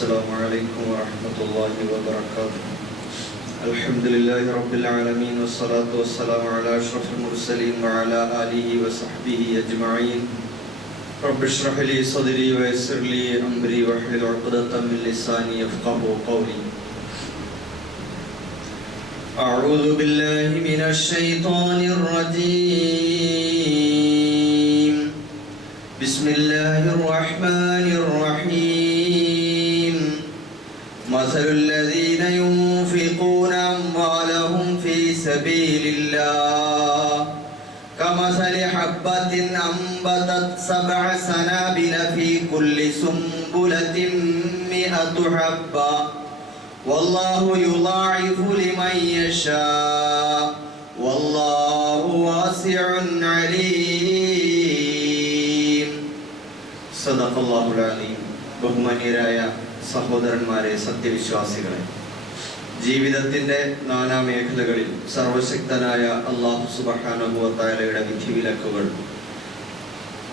السلام عليكم ورحمة الله وبركاته. الحمد لله رب العالمين والصلاة والسلام على أشرف المرسلين وعلى آله وصحبه أجمعين. رب اشرح لي صدري ويسر لي أمري واحلل عقدة من لساني يفقهوا قولي. أعوذ بالله من الشيطان الرجيم. بسم الله الرحمن الرحيم. مثل الذين ينفقون أموالهم في سبيل الله كمثل حبة أنبتت 7 سنابل في كل سنبلة 100 حبة والله يضاعف لمن يشاء والله واسع عليم. صدق الله العليم. ബഹുമാന്യരായ സഹോദരന്മാരെ, സത്യവിശ്വാസികളെ, ജീവിതത്തിന്റെ നാനാ മേഖലകളിൽ സർവശക്തനായ അല്ലാഹു സുബ്ഹാനഹു വ തആലയുടെ വിധിവിലക്കുകൾ,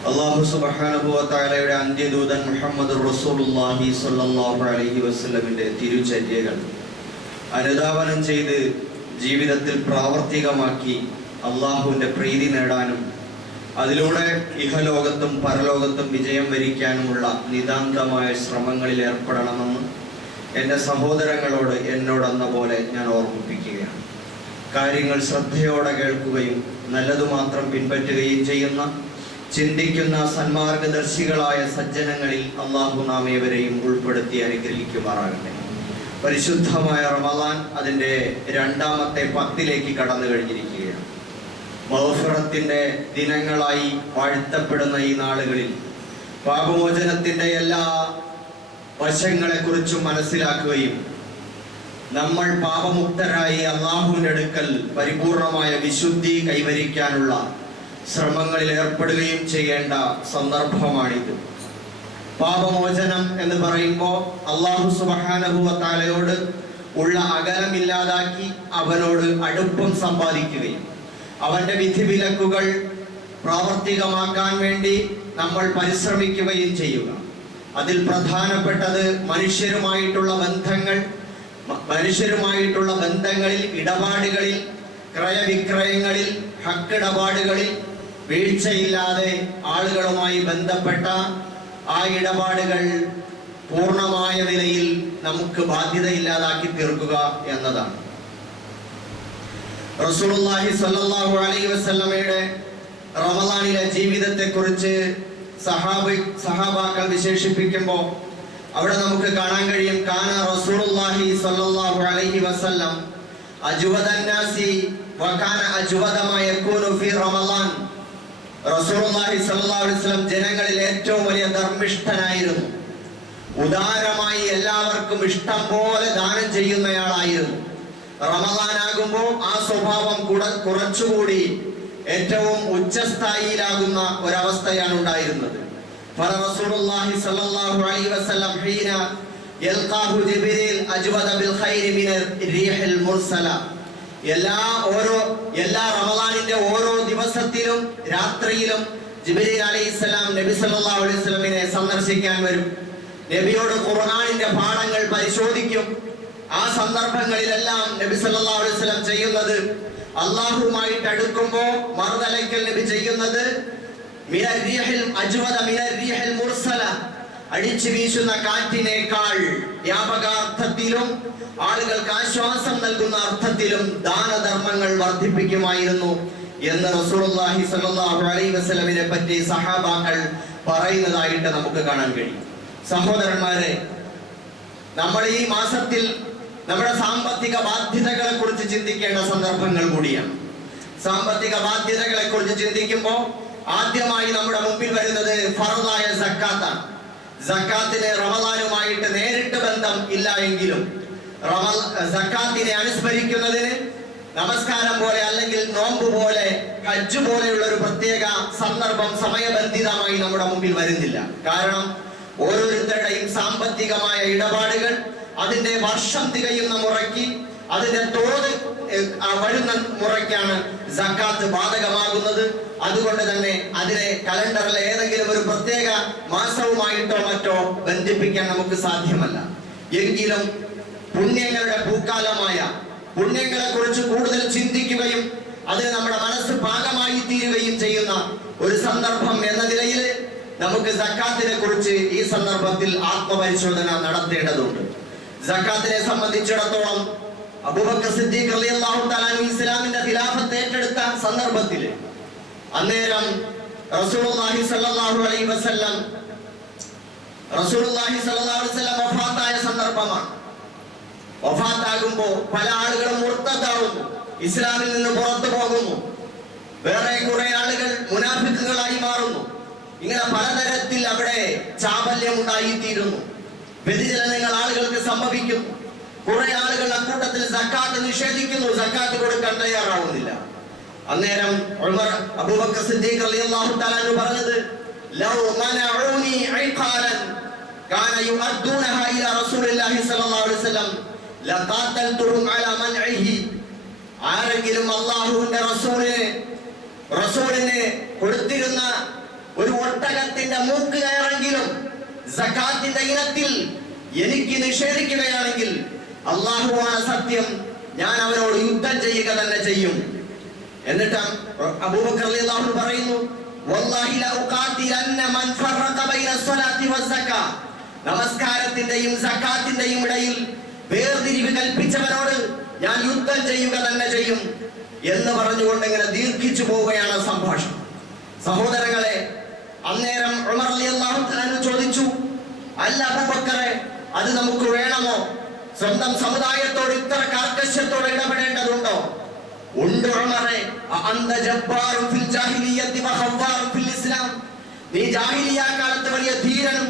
അല്ലാഹു സുബ്ഹാനഹു വ തആലയുടെ അന്ത്യദൂതൻ മുഹമ്മദുർ റസൂലുള്ളാഹി സ്വല്ലല്ലാഹു അലൈഹി വസല്ലമിന്റെ തിരുചര്യകൾ അനുധാവനം ചെയ്ത് ജീവിതത്തിൽ പ്രാവർത്തികമാക്കി അല്ലാഹുവിന്റെ പ്രീതി നേടാനും അതിലൂടെ ഇഹലോകത്തും പരലോകത്തും വിജയം വരിക്കാനുമുള്ള നിതാന്തമായ ശ്രമങ്ങളിൽ ഏർപ്പെടണമെന്ന് എൻ്റെ സഹോദരങ്ങളോട് എന്നോടെന്ന പോലെ ഞാൻ ഓർമ്മിപ്പിക്കുകയാണ്. കാര്യങ്ങൾ ശ്രദ്ധയോടെ കേൾക്കുകയും നല്ലതു മാത്രം പിൻപറ്റുകയും ചെയ്യുന്ന, ചിന്തിക്കുന്ന സന്മാർഗദർശികളായ സജ്ജനങ്ങളിൽ അല്ലാഹു നാം ഏവരെയും ഉൾപ്പെടുത്തി അനുഗ്രഹിക്കുമാറാകട്ടെ. പരിശുദ്ധമായ റമളാൻ അതിൻ്റെ 2ാമത്തെ 10ലേക്ക് കടന്നു കഴിഞ്ഞിരിക്കുകയാണ്. മഗ്ഫിറത്തിന്റെ ദിനങ്ങളായി വാഴ്ത്തപ്പെടുന്ന ഈ നാളുകളിൽ പാപമോചനത്തിന്റെ എല്ലാ വശങ്ങളെക്കുറിച്ചും മനസ്സിലാക്കുകയും നമ്മൾ പാപമുക്തരായി അല്ലാഹുവിന്റെ അടുക്കൽ പരിപൂർണമായ വിശുദ്ധി കൈവരിക്കാനുള്ള ശ്രമങ്ങളിൽ ഏർപ്പെടുകയും ചെയ്യേണ്ട സന്ദർഭമാണിത്. പാപമോചനം എന്ന് പറയുമ്പോൾ അല്ലാഹു സുബ്ഹാനഹു വ തആലയോട് ഉള്ള അകലമില്ലാതാക്കി അവനോട് അടുപ്പം സമ്പാദിക്കുകയും അവന്റെ വിധിവിലക്കുകൾ പ്രാവർത്തികമാക്കാൻ വേണ്ടി നമ്മൾ പരിശ്രമിക്കുകയും ചെയ്യുക. അതിൽ പ്രധാനപ്പെട്ടത് മനുഷ്യരുമായിട്ടുള്ള ബന്ധങ്ങളിൽ, ഇടപാടുകളിൽ, ക്രയവിക്രയങ്ങളിൽ, ഹക്കിടപാടുകളിൽ വീഴ്ചയില്ലാതെ ആളുകളുമായി ബന്ധപ്പെട്ട ആ ഇടപാടുകൾ പൂർണ്ണമായ നിലയിൽ നമുക്ക് ബാധ്യതയില്ലാതാക്കി തീർക്കുക എന്നതാണ്. റസൂലുള്ളാഹി സ്വല്ലല്ലാഹു അലൈഹി വസല്ലമയുടെ റമളാനിലെ ജീവിതത്തെക്കുറിച്ച് സഹാബാക്കൾ വിശേഷിപ്പിക്കുമ്പോൾ അവിടെ നമുക്ക് കാണാൻ കഴിയും, കാന റസൂലുള്ളാഹി സ്വല്ലല്ലാഹു അലൈഹി വസല്ലം അജ്വദൻ നാസി വകാന അജ്വദ മാ യകൂനു ഫീ റമളാൻ. റസൂലുള്ളാഹി സ്വല്ലല്ലാഹു അലൈഹി വസല്ലം ജനങ്ങളിൽ ഏറ്റവും വലിയ ധർമ്മിഷ്ഠനായിരുന്നു. ഉദാരമായി എല്ലാവർക്കും ഇഷ്ടം പോലെ ദാനം ചെയ്യുന്നയാളായിരുന്നു. റമളാനാകുമ്പോൾ ആ സ്വഭാവം കുറച്ചുകൂടി ഏറ്റവും ഉച്ചസ്ഥായിയിലാകുന്ന ഒരവസ്ഥയാണ് ഉണ്ടായിരുന്നത്. റസൂലുള്ളാഹി സ്വല്ലല്ലാഹു അലൈഹി വസല്ലം ഹീന യൽഖാഹു ജിബ്രീൽ അജ്വദ ബിൽ ഖൈരി മിന റീഹിൽ മുർസല. എല്ലാ റമളാനിന്റെ ഓരോ ദിവസത്തിലും രാത്രിയിലും ജിബ്രീൽ അലൈഹിസ്സലാം നബി സല്ലല്ലാഹു അലൈഹി വസല്ലമിനെ സന്ദർശിക്കാൻ വരും. നബിയോട് ഖുർആനിന്റെ പാഠങ്ങൾ പരിശോധിക്കും. ആ സന്ദർഭങ്ങളിലെല്ലാം നബി സല്ലല്ലാഹു അലൈഹി വസല്ലം ചെയ്യുന്നത്, അല്ലാഹുവുമായിട്ട് അടുക്കുമ്പോൾ മറുതലയ്ക്കൽ നബി ചെയ്യുന്നത് മിനർ റീഹിൽ അജ്വദ മിനർ റീഹിൽ മുർസല, അടിച്ചു വീശുന്ന കാറ്റിനേക്കാൾ വ്യാപകാർത്ഥത്തിലും ആളുകൾക്ക് ആശ്വാസം നൽകുന്ന അർത്ഥത്തിലും ദാനധർമ്മങ്ങൾ വർദ്ധിപ്പിക്കുമായിരുന്നു എന്ന് റസൂലുള്ളാഹി സ്വല്ലല്ലാഹു അലൈഹി വസല്ലമിനെ പറ്റി സഹാബാക്കൾ പറയുന്നതായിട്ട് നമുക്ക് കാണാൻ കഴിയും. സഹോദരന്മാരെ, നമ്മൾ ഈ മാസത്തിൽ നമ്മുടെ സാമ്പത്തിക ബാധ്യതകളെ കുറിച്ച് ചിന്തിക്കേണ്ട സന്ദർഭങ്ങൾ കൂടിയാണ്. സാമ്പത്തിക ബാധ്യതകളെ കുറിച്ച് ചിന്തിക്കുമ്പോൾ ആദ്യമായി നമ്മുടെ മുമ്പിൽ വരുന്നത് ഫർളായ സക്കാത്താണ്. സക്കാത്തിന് റമളാനുമായിട്ട് നേരിട്ട് ബന്ധം ഇല്ല എങ്കിലും സക്കാത്തിനെ അനുസ്മരിക്കുന്നതിന് നമസ്കാരം പോലെ അല്ലെങ്കിൽ നോമ്പ് പോലെ ഹജ്ജ് പോലെയുള്ള ഒരു പ്രത്യേക സന്ദർഭം സമയബന്ധിതമായി നമ്മുടെ മുമ്പിൽ വരുന്നില്ല. കാരണം ഓരോരുത്തരുടെയും സാമ്പത്തികമായ ഇടപാടുകൾ അതിന്റെ വർഷം തികയുന്ന മുറയ്ക്ക്, അതിന്റെ തോത് വരുന്ന മുറയ്ക്കാണ് സക്കാത്ത് ബാധകമാകുന്നത്. അതുകൊണ്ട് തന്നെ അതിനെ കലണ്ടറിലെ ഏതെങ്കിലും ഒരു പ്രത്യേക മാസവുമായിട്ടോ മറ്റോ ബന്ധിപ്പിക്കാൻ നമുക്ക് സാധ്യമല്ല. എങ്കിലും പുണ്യങ്ങളുടെ പൂക്കാലമായ പുണ്യങ്ങളെ കുറിച്ച് കൂടുതൽ ചിന്തിക്കുകയും അത് നമ്മുടെ മനസ്സ് പാകമായി തീരുകയും ചെയ്യുന്ന ഒരു സന്ദർഭം എന്ന നിലയിൽ നമുക്ക് സക്കാത്തിനെ കുറിച്ച് ഈ സന്ദർഭത്തിൽ ആത്മപരിശോധന നടത്തേണ്ടതുണ്ട്. സക്കാത്തിനെ സംബന്ധിച്ചിടത്തോളം അബൂബക്കർ സിദ്ദീഖ് റളിയല്ലാഹു തആല അൻഹു ഇസ്ലാമിന്റെ ഖിലാഫത്ത് ഏറ്റെടുത്ത സന്ദർഭത്തിൽ അന്നേരം റസൂലുള്ളാഹി സ്വല്ലല്ലാഹു അലൈഹി വസല്ലം വഫാത്തായ സന്ദർഭമാണ്. വഫാത്താകുമ്പോൾ പല ആളുകളും മുർത്തദാവുന്നു, ഇസ്ലാമിൽ നിന്ന് പുറത്തു പോകുന്നു. വേറെ കുറെ ആളുകൾ മുനാഫിക്കുകളായി മാറുന്നു. ഇങ്ങനെ പലതരത്തിൽ അവിടെ ചാബല്യം ഉണ്ടായിത്തീരുന്നു. വ്യതിചലനങ്ങൾ ആളുകൾക്ക് സംഭവിക്കുന്നു. കുറെ ആളുകൾ അക്കൂട്ടത്തിൽ സക്കാത്ത് നിഷേധിക്കുന്നു, സക്കാത്ത് കൊടുക്കാൻ തയ്യാറാവുന്നില്ല. അന്നേരം അബൂബക്കർ സിദ്ദീഖ് റളിയല്ലാഹു തആല അൻഹു പറഞ്ഞത്, ലൗ മനഊനി ഇഖാലൻ കാന യുഅദ്ദൂനഹാ ഇലാ റസൂലില്ലാഹി സ്വല്ലല്ലാഹു അലൈഹി വസല്ലം ലഖാതൽതുഹും അലാ മൻഇഹി. ആരെങ്കിലും അല്ലാഹുവിന്റെ റസൂലിനെ കൊടുത്തിരുന്ന ഒരു ഒട്ടകത്തിന്റെ മൂക്ക് കയറെങ്കിലും സക്കാത്തിന്റെ ഇനത്തിൽ എനിക്ക് നിഷേധിക്കുകയാണെങ്കിൽ അല്ലാഹുവാണ് സത്യം, ഞാൻ അവരോട് യുദ്ധം ചെയ്യുക തന്നെ ചെയ്യും. എന്നിട്ട് അബൂബക്കർ റളിയല്ലാഹു അൻഹു പറയുന്നു, വല്ലാഹി ല ഉഖാതിലന്ന മൻ ഫറഖ ബൈന സ്വലാത്തി വസ്സകാ. നമസ്കാരത്തിന്റെയും സക്കാത്തിന്റെയും ഇടയിൽ വേർതിരിവ് കൽപ്പിച്ചവനോട് ഞാൻ യുദ്ധം ചെയ്യുക തന്നെ ചെയ്യും എന്ന് പറഞ്ഞുകൊണ്ട് ഇങ്ങനെ ദീർഘിച്ചു പോവുകയാണ് സംഭാഷണം. സഹോദരങ്ങളെ, അന്നേരം ഉമർ റളിയല്ലാഹു അൻഹു ചോദിച്ചു, അല്ല അബൂബക്കറെ, അത് നമുക്ക് വേണമോ? സ്വന്തം സമുദായത്തോട് ഇത്ര കാർക്കശ്യത്തോടെ ഇടപെടേണ്ടതുണ്ടോ? ഉണ്ട് ഉമറേ, അന്ത ജബ്ബാറുൻ ഫിൽ ജാഹിലിയ്യത്തി വഖവ്വാറുൻ ഫിൽ ഇസ്ലാം. നീ ജാഹിലിയ കാലത്ത് വലിയ ധീരനും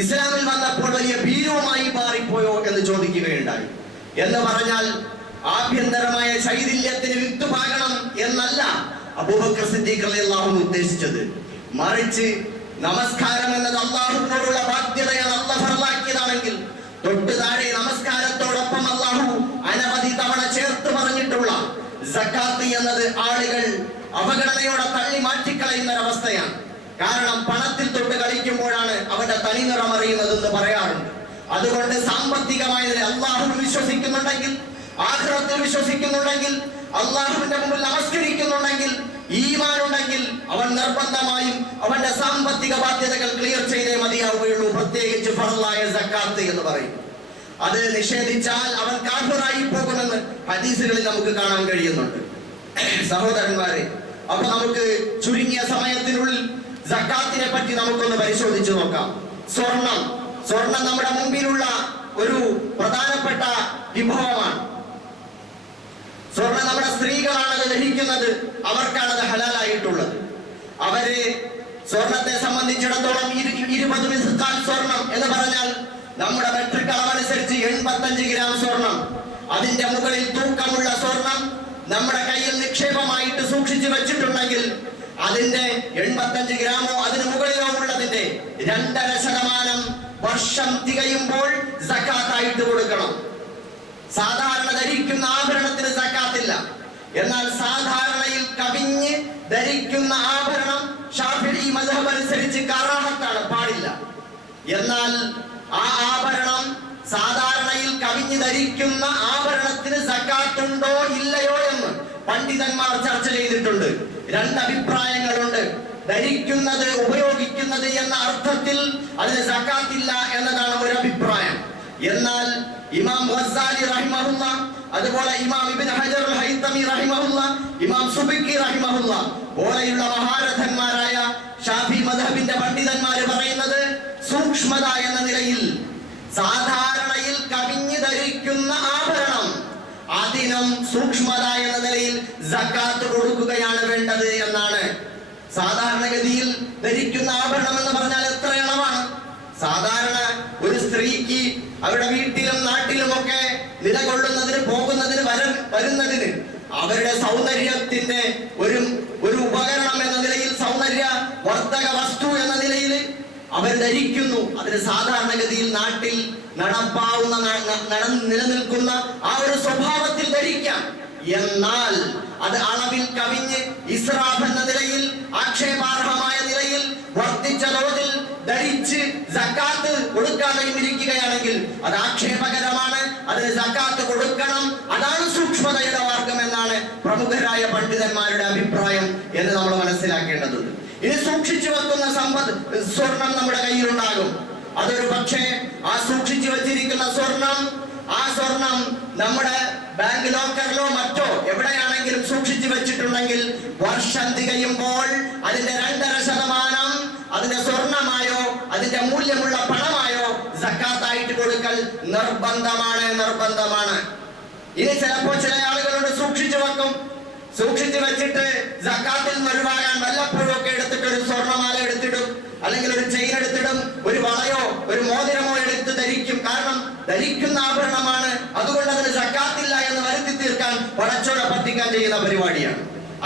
ഇസ്ലാമിൽ വന്നപ്പോൾ വലിയ ഭീരുവുമായി മാറിപ്പോയോ എന്ന് ചോദിക്കുകയുണ്ടായി. എന്ന് പറഞ്ഞാൽ ആഭ്യന്തരമായ ശൈഥില്യത്തിന് വിത്തുപാകണം എന്നല്ല അബൂബക്കർ സിദ്ദീഖ് റളിയല്ലാഹു അൻഹു ഉദ്ദേശിച്ചത്. മറിച്ച് നമസ്കാരം എന്നത് അല്ലാഹുവിനോടുള്ള ബാധ്യതയാണ്. അല്ലാഹു ഫർളാക്കിയതാണെങ്കിൽ തൊട്ട് താഴെ നമസ്കാരത്തോടൊപ്പം അല്ലാഹു അനവധി തവണ ചേർത്ത് പറഞ്ഞിട്ടുള്ള സക്കാത്ത് എന്നത് ആളുകൾ അവഗണനയോടെ തള്ളി മാറ്റിക്കളയുന്ന ഒരവസ്ഥയാണ്. കാരണം പണത്തിൽ തൊട്ട് കളിക്കുമ്പോഴാണ് അവന്റെ തനിനിറം അറിയുന്നതെന്ന് പറയാറുണ്ട്. അതുകൊണ്ട് സാമ്പത്തികമായ അല്ലാഹുവിൽ വിശ്വസിക്കുന്നുണ്ടെങ്കിൽ, ആഖിറത്തിൽ വിശ്വസിക്കുന്നുണ്ടെങ്കിൽ, അല്ലാഹുവിന്റെ മുമ്പിൽ നമസ്കരിക്കുന്നുണ്ടെങ്കിൽ, ഈമാൻ ഉണ്ടെങ്കിൽ അവൻ നിർബന്ധമായും അവന്റെ സാമ്പത്തിക ബാധ്യതകൾ ക്ലിയർ ചെയ്തേ മതിയാവുകയുള്ളൂ. പ്രത്യേകിച്ച് ഫർളായ സക്കാത്ത് എന്ന് പറയും. അത് നിഷേധിച്ചാൽ അവൻ കാഫിറായി പോകുമെന്ന് ഹദീസുകളിൽ നമുക്ക് കാണാൻ കഴിയുന്നുണ്ട്. സഹോദരന്മാരെ, അപ്പൊ നമുക്ക് ചുരുങ്ങിയ സമയത്തിനുള്ളിൽ സക്കാത്തിനെ പറ്റി നമുക്കൊന്ന് പരിശോധിച്ചു നോക്കാം. സ്വർണം നമ്മുടെ മുമ്പിലുള്ള ഒരു പ്രധാനപ്പെട്ട വിഭവമാണ്. സ്വർണം നമ്മുടെ സ്ത്രീകളാണ് അത് ധരിക്കുന്നത്, അവർക്കാണ് അത് ഹലാലായിട്ടുള്ളത്. അവര് സ്വർണത്തെ സംബന്ധിച്ചിടത്തോളം 20 മിസ്കാൽ സ്വർണം എന്ന് പറഞ്ഞാൽ നമ്മുടെ മെട്രിക് അളവനുസരിച്ച് 85 ഗ്രാം സ്വർണം, അതിന്റെ മുകളിൽ തൂക്കമുള്ള സ്വർണം നമ്മുടെ കയ്യിൽ നിക്ഷേപമായിട്ട് സൂക്ഷിച്ചു വെച്ചിട്ടുണ്ടെങ്കിൽ അതിന്റെ 85 ഗ്രാമോ അതിന് മുകളിലോ ഉള്ളതിന്റെ 2.5% വർഷം തികയുമ്പോൾ സക്കാത്തായിട്ട് കൊടുക്കണം. സാധാരണ ധരിക്കുന്ന ആഭരണത്തിന് സക്കാത്തില്ല. എന്നാൽ സാധാരണയിൽ കവിഞ്ഞ് ധരിക്കുന്ന ആഭരണം ശാഫിഈ മദ്ഹബ് അനുസരിച്ച് കറാഹത്താണ്, പാടില്ല. എന്നാൽ ആ ആഭരണം സാധാരണയിൽ കവിഞ്ഞ് ധരിക്കുന്ന ആഭരണത്തിന് സക്കാത്തുണ്ടോ ഇല്ലയോ എന്ന് പണ്ഡിതന്മാർ ചർച്ച ചെയ്തിട്ടുണ്ട്. 2 അഭിപ്രായങ്ങളുണ്ട്. ധരിക്കുന്നത്, ഉപയോഗിക്കുന്നത് എന്ന അർത്ഥത്തിൽ അതിന് സക്കാത്തില്ല എന്നതാണ് ഒരു അഭിപ്രായം. എന്നാൽ ഇമാം ഗസ്സാലി റഹിമഹുല്ല, അതുപോലെ ഇമാം ഇബ്നു ഹജർ അൽ ഹൈതമി റഹിമഹുല്ല, ഇമാം സുബിക്കി റഹിമഹുല്ല പോലെയുള്ള മഹാരഥന്മാരായ ഷാഫി മദ്ഹബിന്റെ പണ്ഡിതന്മാർ പറയുന്നത് സൂക്ഷ്മത എന്ന നിലയിൽ സാധാരണയിൽ കവിഞ്ഞു ധരിക്കുന്ന ആഭരണം അതിനും സൂക്ഷ്മത എന്ന നിലയിൽ സക്കാത്ത് കൊടുക്കുകയാണ് വേണ്ടത് എന്നാണ്. സാധാരണഗതിയിൽ ധരിക്കുന്ന ആഭരണം എന്ന് പറഞ്ഞാൽ എത്ര അളവാണ്? സാധാരണ ഒരു സ്ത്രീക്ക് അവരുടെ വീട്ടിലും നാട്ടിലുമൊക്കെ നിലകൊള്ളുന്നതിന്, പോകുന്നതിന്, വരുന്നതിന് അവരുടെ സൗന്ദര്യത്തിന്റെ ഒരു ഉപകരണം എന്ന നിലയിൽ, സൗന്ദര്യ വർദ്ധക വസ്തു എന്ന നിലയിൽ അവർ ധരിക്കുന്നു. അതിന് സാധാരണഗതിയിൽ നാട്ടിൽ നടപ്പാവുന്ന, നിലനിൽക്കുന്ന ആ ഒരു സ്വഭാവത്തിൽ ധരിക്കാം. എന്നാൽ അത് അളവിൽ കവിഞ്ഞ് ഇസ്രാഫ് എന്ന നിലയിൽ, ആക്ഷേപാർഹമായ നിലയിൽ, വർദ്ധിച്ച തോതിൽ ധരിച്ച് സക്കാത്ത് കൊടുക്കാതെയും ഇരിക്കുകയാണെങ്കിൽ അത് ആക്ഷേപ സക്കാത്ത് കൊടുക്കണം. അതാണ് സൂക്ഷ്മതയുടെ മാർഗം എന്നാണ് പ്രമുഖരായ പണ്ഡിതന്മാരുടെ അഭിപ്രായം എന്ന് നമ്മൾ മനസ്സിലാക്കേണ്ടതുണ്ട്. ഇനി സൂക്ഷിച്ചു വെക്കുന്ന സ്വർണം നമ്മുടെ കയ്യിലുണ്ടാകും. അതൊരു പക്ഷേ ആ സൂക്ഷിച്ചു വെച്ചിരിക്കുന്ന ആ സ്വർണം നമ്മുടെ ബാങ്ക് ലോക്കറിലോ മറ്റോ എവിടെയാണെങ്കിലും സൂക്ഷിച്ചു വെച്ചിട്ടുണ്ടെങ്കിൽ വർഷം തികയുമ്പോൾ അതിന്റെ 2.5% അതിന്റെ സ്വർണമായോ അതിന്റെ മൂല്യമുള്ള പണമായോ സക്കാത്തായിട്ട് കൊടുക്കൽ നിർബന്ധമാണ്. ഇനി ചിലപ്പോ ചില ആളുകളോട് സൂക്ഷിച്ചു വെക്കും. സൂക്ഷിച്ചു വെച്ചിട്ട് സക്കാത്തിൽ നിന്ന് ഒഴിവാകാൻ വല്ലപ്പോഴും ഒക്കെ എടുത്തിട്ട് ഒരു സ്വർണ്ണമാല എടുത്തിടും, അല്ലെങ്കിൽ ഒരു ചെയിൻ എടുത്തിടും, ഒരു വളയോ ഒരു മോതിരമോ എടുത്ത് ധരിക്കും. കാരണം ധരിക്കുന്ന ആഭരണമാണ്, അതുകൊണ്ട് അതിന് സക്കാത്തില്ല എന്ന് വരുത്തി തീർക്കാൻ പടച്ചോടെ പറ്റിക്കാൻ ചെയ്യുന്ന പരിപാടിയാണ്.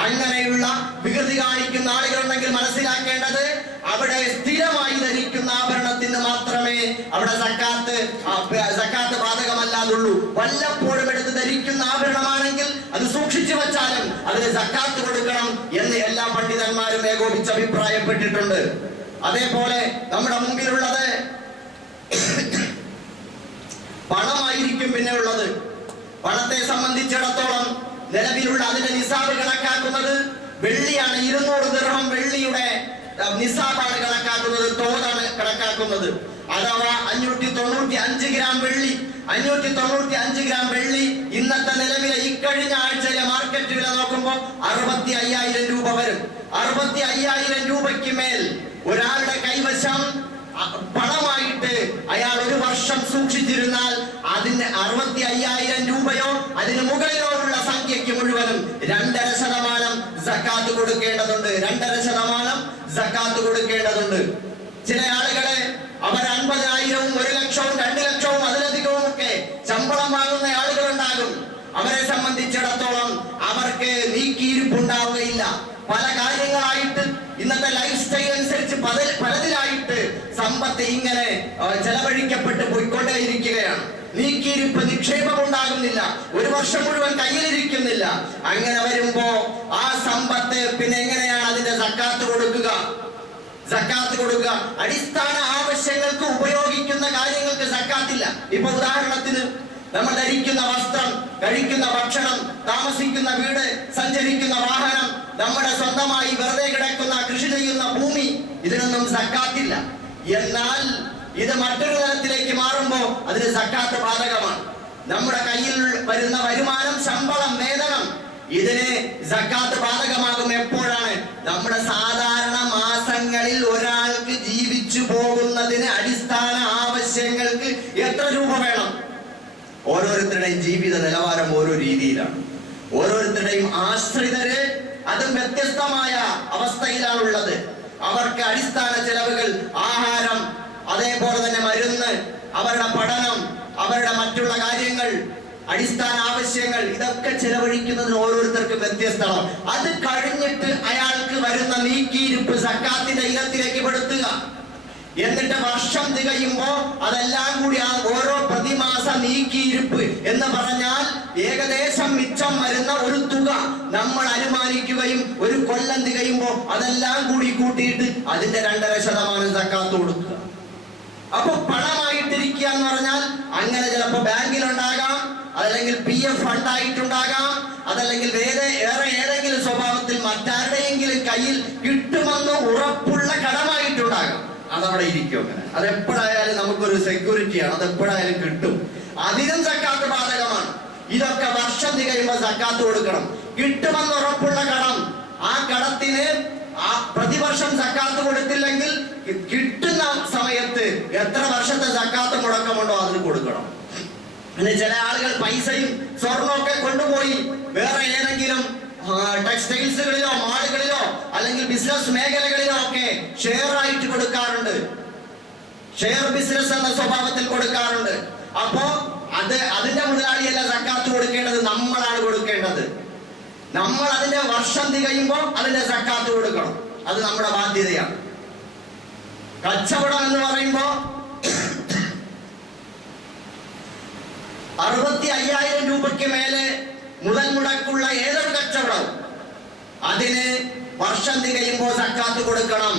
അങ്ങനെയുള്ള വികൃതി കാണിക്കുന്ന ആളുകളുണ്ടെങ്കിൽ മനസ്സിലാക്കേണ്ടത് അവിടെ സ്ഥിരമായി ധരിക്കുന്ന ആഭരണത്തിന് മാത്രമേ അവിടെ സക്കാത്ത് ബാധകമല്ലാതുള്ളൂ. വല്ലപ്പോഴും എടുത്ത് ധരിക്കുന്ന ആഭരണമാണെങ്കിൽ അത് സൂക്ഷിച്ചു വെച്ചാലും അതിന് സക്കാത്ത് കൊടുക്കണം എന്ന് എല്ലാ പണ്ഡിതന്മാരും ഏകോപിച്ച് അഭിപ്രായപ്പെട്ടിട്ടുണ്ട്. അതേപോലെ നമ്മുടെ മുമ്പിലുള്ളത് പണമായിരിക്കും. പിന്നെ ഉള്ളത് പണത്തെ സംബന്ധിച്ചിടത്തോളം നിലവിലുള്ള അതിന്റെ നിസാബ് കണക്കാക്കുന്നത് വെള്ളിയാണ്. 200 ദിർഹം വെള്ളിയുടെ നിസാബാണ് കണക്കാക്കുന്നത്, തോതാണ് കണക്കാക്കുന്നത്. അഥവാ 595 ഗ്രാം വെള്ളി. 595 ഗ്രാം വെള്ളി ഇന്നത്തെ നിലവിലെ ഇക്കഴിഞ്ഞ ആഴ്ചയിലെ മാർക്കറ്റ് വില നോക്കുമ്പോൾ 65,000 രൂപ വരും. 65,000 രൂപയ്ക്ക് മേൽ ഒരാളുടെ കൈവശം പണമായിട്ട് അയാൾ ഒരു വർഷം സൂക്ഷിച്ചിരുന്നാൽ അതിന് 65,000 രൂപയോ അതിന് മുകളിലോ ഉള്ള സംഖ്യയ്ക്ക് മുഴുവനും 2.5% സക്കാത്ത് കൊടുക്കേണ്ടതുണ്ട്. 2.5% സക്കാത്ത് കൊടുക്കേണ്ടതുണ്ട്. ചില ആളുകളെ അവർ 50,000-ഉം 1,00,000-ഉം 2,00,000-ഉം അതിലധികവും ഒക്കെ ശമ്പളം വാങ്ങുന്ന ആളുകളുണ്ടാകും. അവരെ സംബന്ധിച്ചിടത്തോളം അവർക്ക് നീക്കിയിരിപ്പുണ്ടാവുകയില്ല. പല കാര്യങ്ങളായിട്ട് ഇന്നത്തെ ലൈഫ് സ്റ്റൈൽ അനുസരിച്ച് പലതിലായിട്ട് സമ്പത്ത് ഇങ്ങനെ ചെലവഴിക്കപ്പെട്ട് പോയിക്കൊണ്ടേയിരിക്കുകയാണ്. നീക്കിയിരിപ്പ് നിക്ഷേപം ഉണ്ടാകുന്നില്ല, ഒരു വർഷം മുഴുവൻ കയ്യിലിരിക്കുന്നില്ല. അങ്ങനെ വരുമ്പോ ആ സമ്പത്ത് പിന്നെ എങ്ങനെയാണ് അതിന്റെ സക്കാത്ത് കൊടുക്കുക? അടിസ്ഥാന ആവശ്യങ്ങൾക്ക് ഉപയോഗിക്കുന്ന കാര്യങ്ങൾക്ക് സക്കാത്തില്ല. ഇപ്പൊ ഉദാഹരണത്തിന് നമ്മൾ ധരിക്കുന്ന വസ്ത്രം, കഴിക്കുന്ന ഭക്ഷണം, താമസിക്കുന്ന വീട്, സഞ്ചരിക്കുന്ന വാഹനം, നമ്മുടെ സ്വന്തമായി വെറുതെ കിടക്കുന്ന കൃഷി ചെയ്യുന്ന ഭൂമി, ഇതിനൊന്നും സക്കാത്തില്ല. എന്നാൽ ഇത് മറ്റൊരു തലത്തിലേക്ക് മാറുമ്പോ അതിന് സക്കാത്ത് ബാധകമാണ്. നമ്മുടെ കയ്യിൽ വരുന്ന വരുമാനം, ശമ്പളം, വേതനം, ഇതിന് സക്കാത്ത് ബാധകമാകും. എപ്പോഴാണ്? നമ്മുടെ സാധാരണ മാസങ്ങളിൽ ഒരാൾക്ക് ജീവിച്ചു പോകുന്നതിന് അടിസ്ഥാന ആവശ്യങ്ങൾക്ക് എത്ര രൂപ വേണം? ഓരോരുത്തരുടെയും ജീവിത നിലവാരം ഓരോ രീതിയിലാണ്. ഓരോരുത്തരുടെയും ആശ്രിതര് അതും വ്യത്യസ്തമായ അവസ്ഥയിലാണുള്ളത്. അവർക്ക് അടിസ്ഥാന ചെലവുകൾ, ആഹാരം, അതേപോലെ തന്നെ മരുന്ന്, അവരുടെ പഠനം, അവരുടെ മറ്റുള്ള കാര്യങ്ങൾ, അടിസ്ഥാന ആവശ്യങ്ങൾ, ഇതൊക്കെ ചെലവഴിക്കുന്നതിന് ഓരോരുത്തർക്കും വ്യത്യസ്തമാണ്. അത് കഴിഞ്ഞിട്ട് അയാൾക്ക് വരുന്ന നീക്കിയിരിപ്പ് സക്കാത്തിന്റെ ഇനത്തിലേക്ക് പെടുത്തുക. എന്നിട്ട് വർഷം തികയുമ്പോ അതെല്ലാം കൂടി ആ ഓരോ പ്രതിമാസ നീക്കിയിരിപ്പ് എന്ന് പറഞ്ഞാൽ ഏകദേശം മിച്ചം വരുന്ന ഒരു തുക നമ്മൾ അനുമാനിക്കുകയും ഒരു കൊല്ലം തികയുമ്പോ അതെല്ലാം കൂടി കൂട്ടിയിട്ട് അതിന്റെ 2.5% സക്കാത്ത് കൊടുക്കുക. അപ്പൊ പണമായിട്ടിരിക്കുക എന്ന് പറഞ്ഞാൽ അങ്ങനെ ചിലപ്പോ ബാങ്കിലുണ്ടാകാം, അതല്ലെങ്കിൽ PF ഫണ്ടായിട്ടുണ്ടാകാം, അതല്ലെങ്കിൽ വേറെ ഏതെങ്കിലും സ്വഭാവത്തിൽ മറ്റാരുടെയെങ്കിലും കയ്യിൽ കിട്ടുമെന്ന് ഉറപ്പുള്ള കടമായിട്ടുണ്ടാകാം. അതവിടെ ഇരിക്കും. അങ്ങനെ അതെപ്പോഴായാലും നമുക്കൊരു സെക്യൂരിറ്റിയാണ്, അതെപ്പോഴായാലും കിട്ടും. അതിനും സക്കാത്ത് ബാധകമാണ്. ഇതൊക്കെ വർഷം തികയുമ്പോൾ സക്കാത്ത് കൊടുക്കണം. കിട്ടുമെന്ന് ഉറപ്പുള്ള കടം, ആ കടത്തിന് ആ പ്രതിവർഷം സക്കാത്ത് കൊടുത്തില്ലെങ്കിൽ കിട്ടുന്ന സമയത്ത് എത്ര വർഷത്തെ സക്കാത്ത് മുടക്കമുണ്ടോ അതിന് കൊടുക്കണം. പിന്നെ ചില ആളുകൾ പൈസയും സ്വർണമൊക്കെ കൊണ്ടുപോയി വേറെ ഏതെങ്കിലും ടെക്സ്റ്റൈൽസുകളിലോ മാളുകളിലോ അല്ലെങ്കിൽ ബിസിനസ് മേഖലകളിലോ ഒക്കെ ഷെയർ ആയിട്ട് കൊടുക്കാറുണ്ട്. ഷെയർ ബിസിനസ് എന്ന സ്വഭാവത്തിൽ കൊടുക്കാറുണ്ട്. അപ്പോ അതിന്റെ മുതലാളിയല്ല സക്കാത്ത് കൊടുക്കേണ്ടത്, നമ്മളാണ് കൊടുക്കേണ്ടത്. നമ്മൾ അതിന്റെ വർഷം തികയുമ്പോൾ അതിന്റെ സക്കാത്ത് കൊടുക്കണം. അത് നമ്മുടെ ബാധ്യതയാണ്. കച്ചവടം എന്ന് പറയുമ്പോ 65,000 രൂപയ്ക്ക് മേലെ മുതൽ മുടക്കുള്ള ഏതൊരു കച്ചവടവും അതിന് വർഷം തികയുമ്പോൾ സക്കാത്ത് കൊടുക്കണം.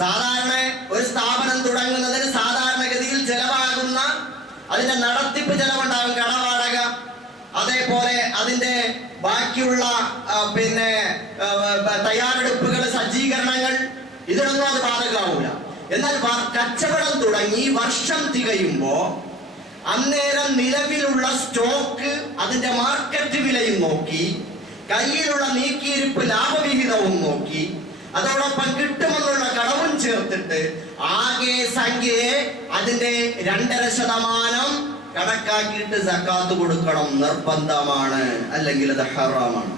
സാധാരണ ഒരു സ്ഥാപനം തുടങ്ങുന്നതിന് സാധാരണഗതിയിൽ ചെലവാകുന്ന അതിന്റെ നടത്തിപ്പ് ചെലവുണ്ടാകും. ബാക്കിയുള്ള തയ്യാറെടുപ്പുകൾ, സജ്ജീകരണങ്ങൾ, ഇതിനൊന്നും അത് ബാധകമാവില്ല. എന്നാൽ കച്ചവടം തുടങ്ങി വർഷം തികയുമ്പോ അന്നേരം നിലവിലുള്ള സ്റ്റോക്ക്, അതിന്റെ മാർക്കറ്റ് വിലയും നോക്കി, കയ്യിലുള്ള നീക്കിയിരിപ്പ് ലാഭവിഹിതവും നോക്കി, അതോടൊപ്പം കിട്ടുമെന്നുള്ള കടവും ചേർത്തിട്ട് ആകെ സംഖ്യയെ അതിന്റെ 2.5% കണക്കാക്കിയിട്ട് സക്കാത്ത് കൊടുക്കണം. നിർബന്ധമാണ്, അല്ലെങ്കിൽ അത് ഹറാമാണ്.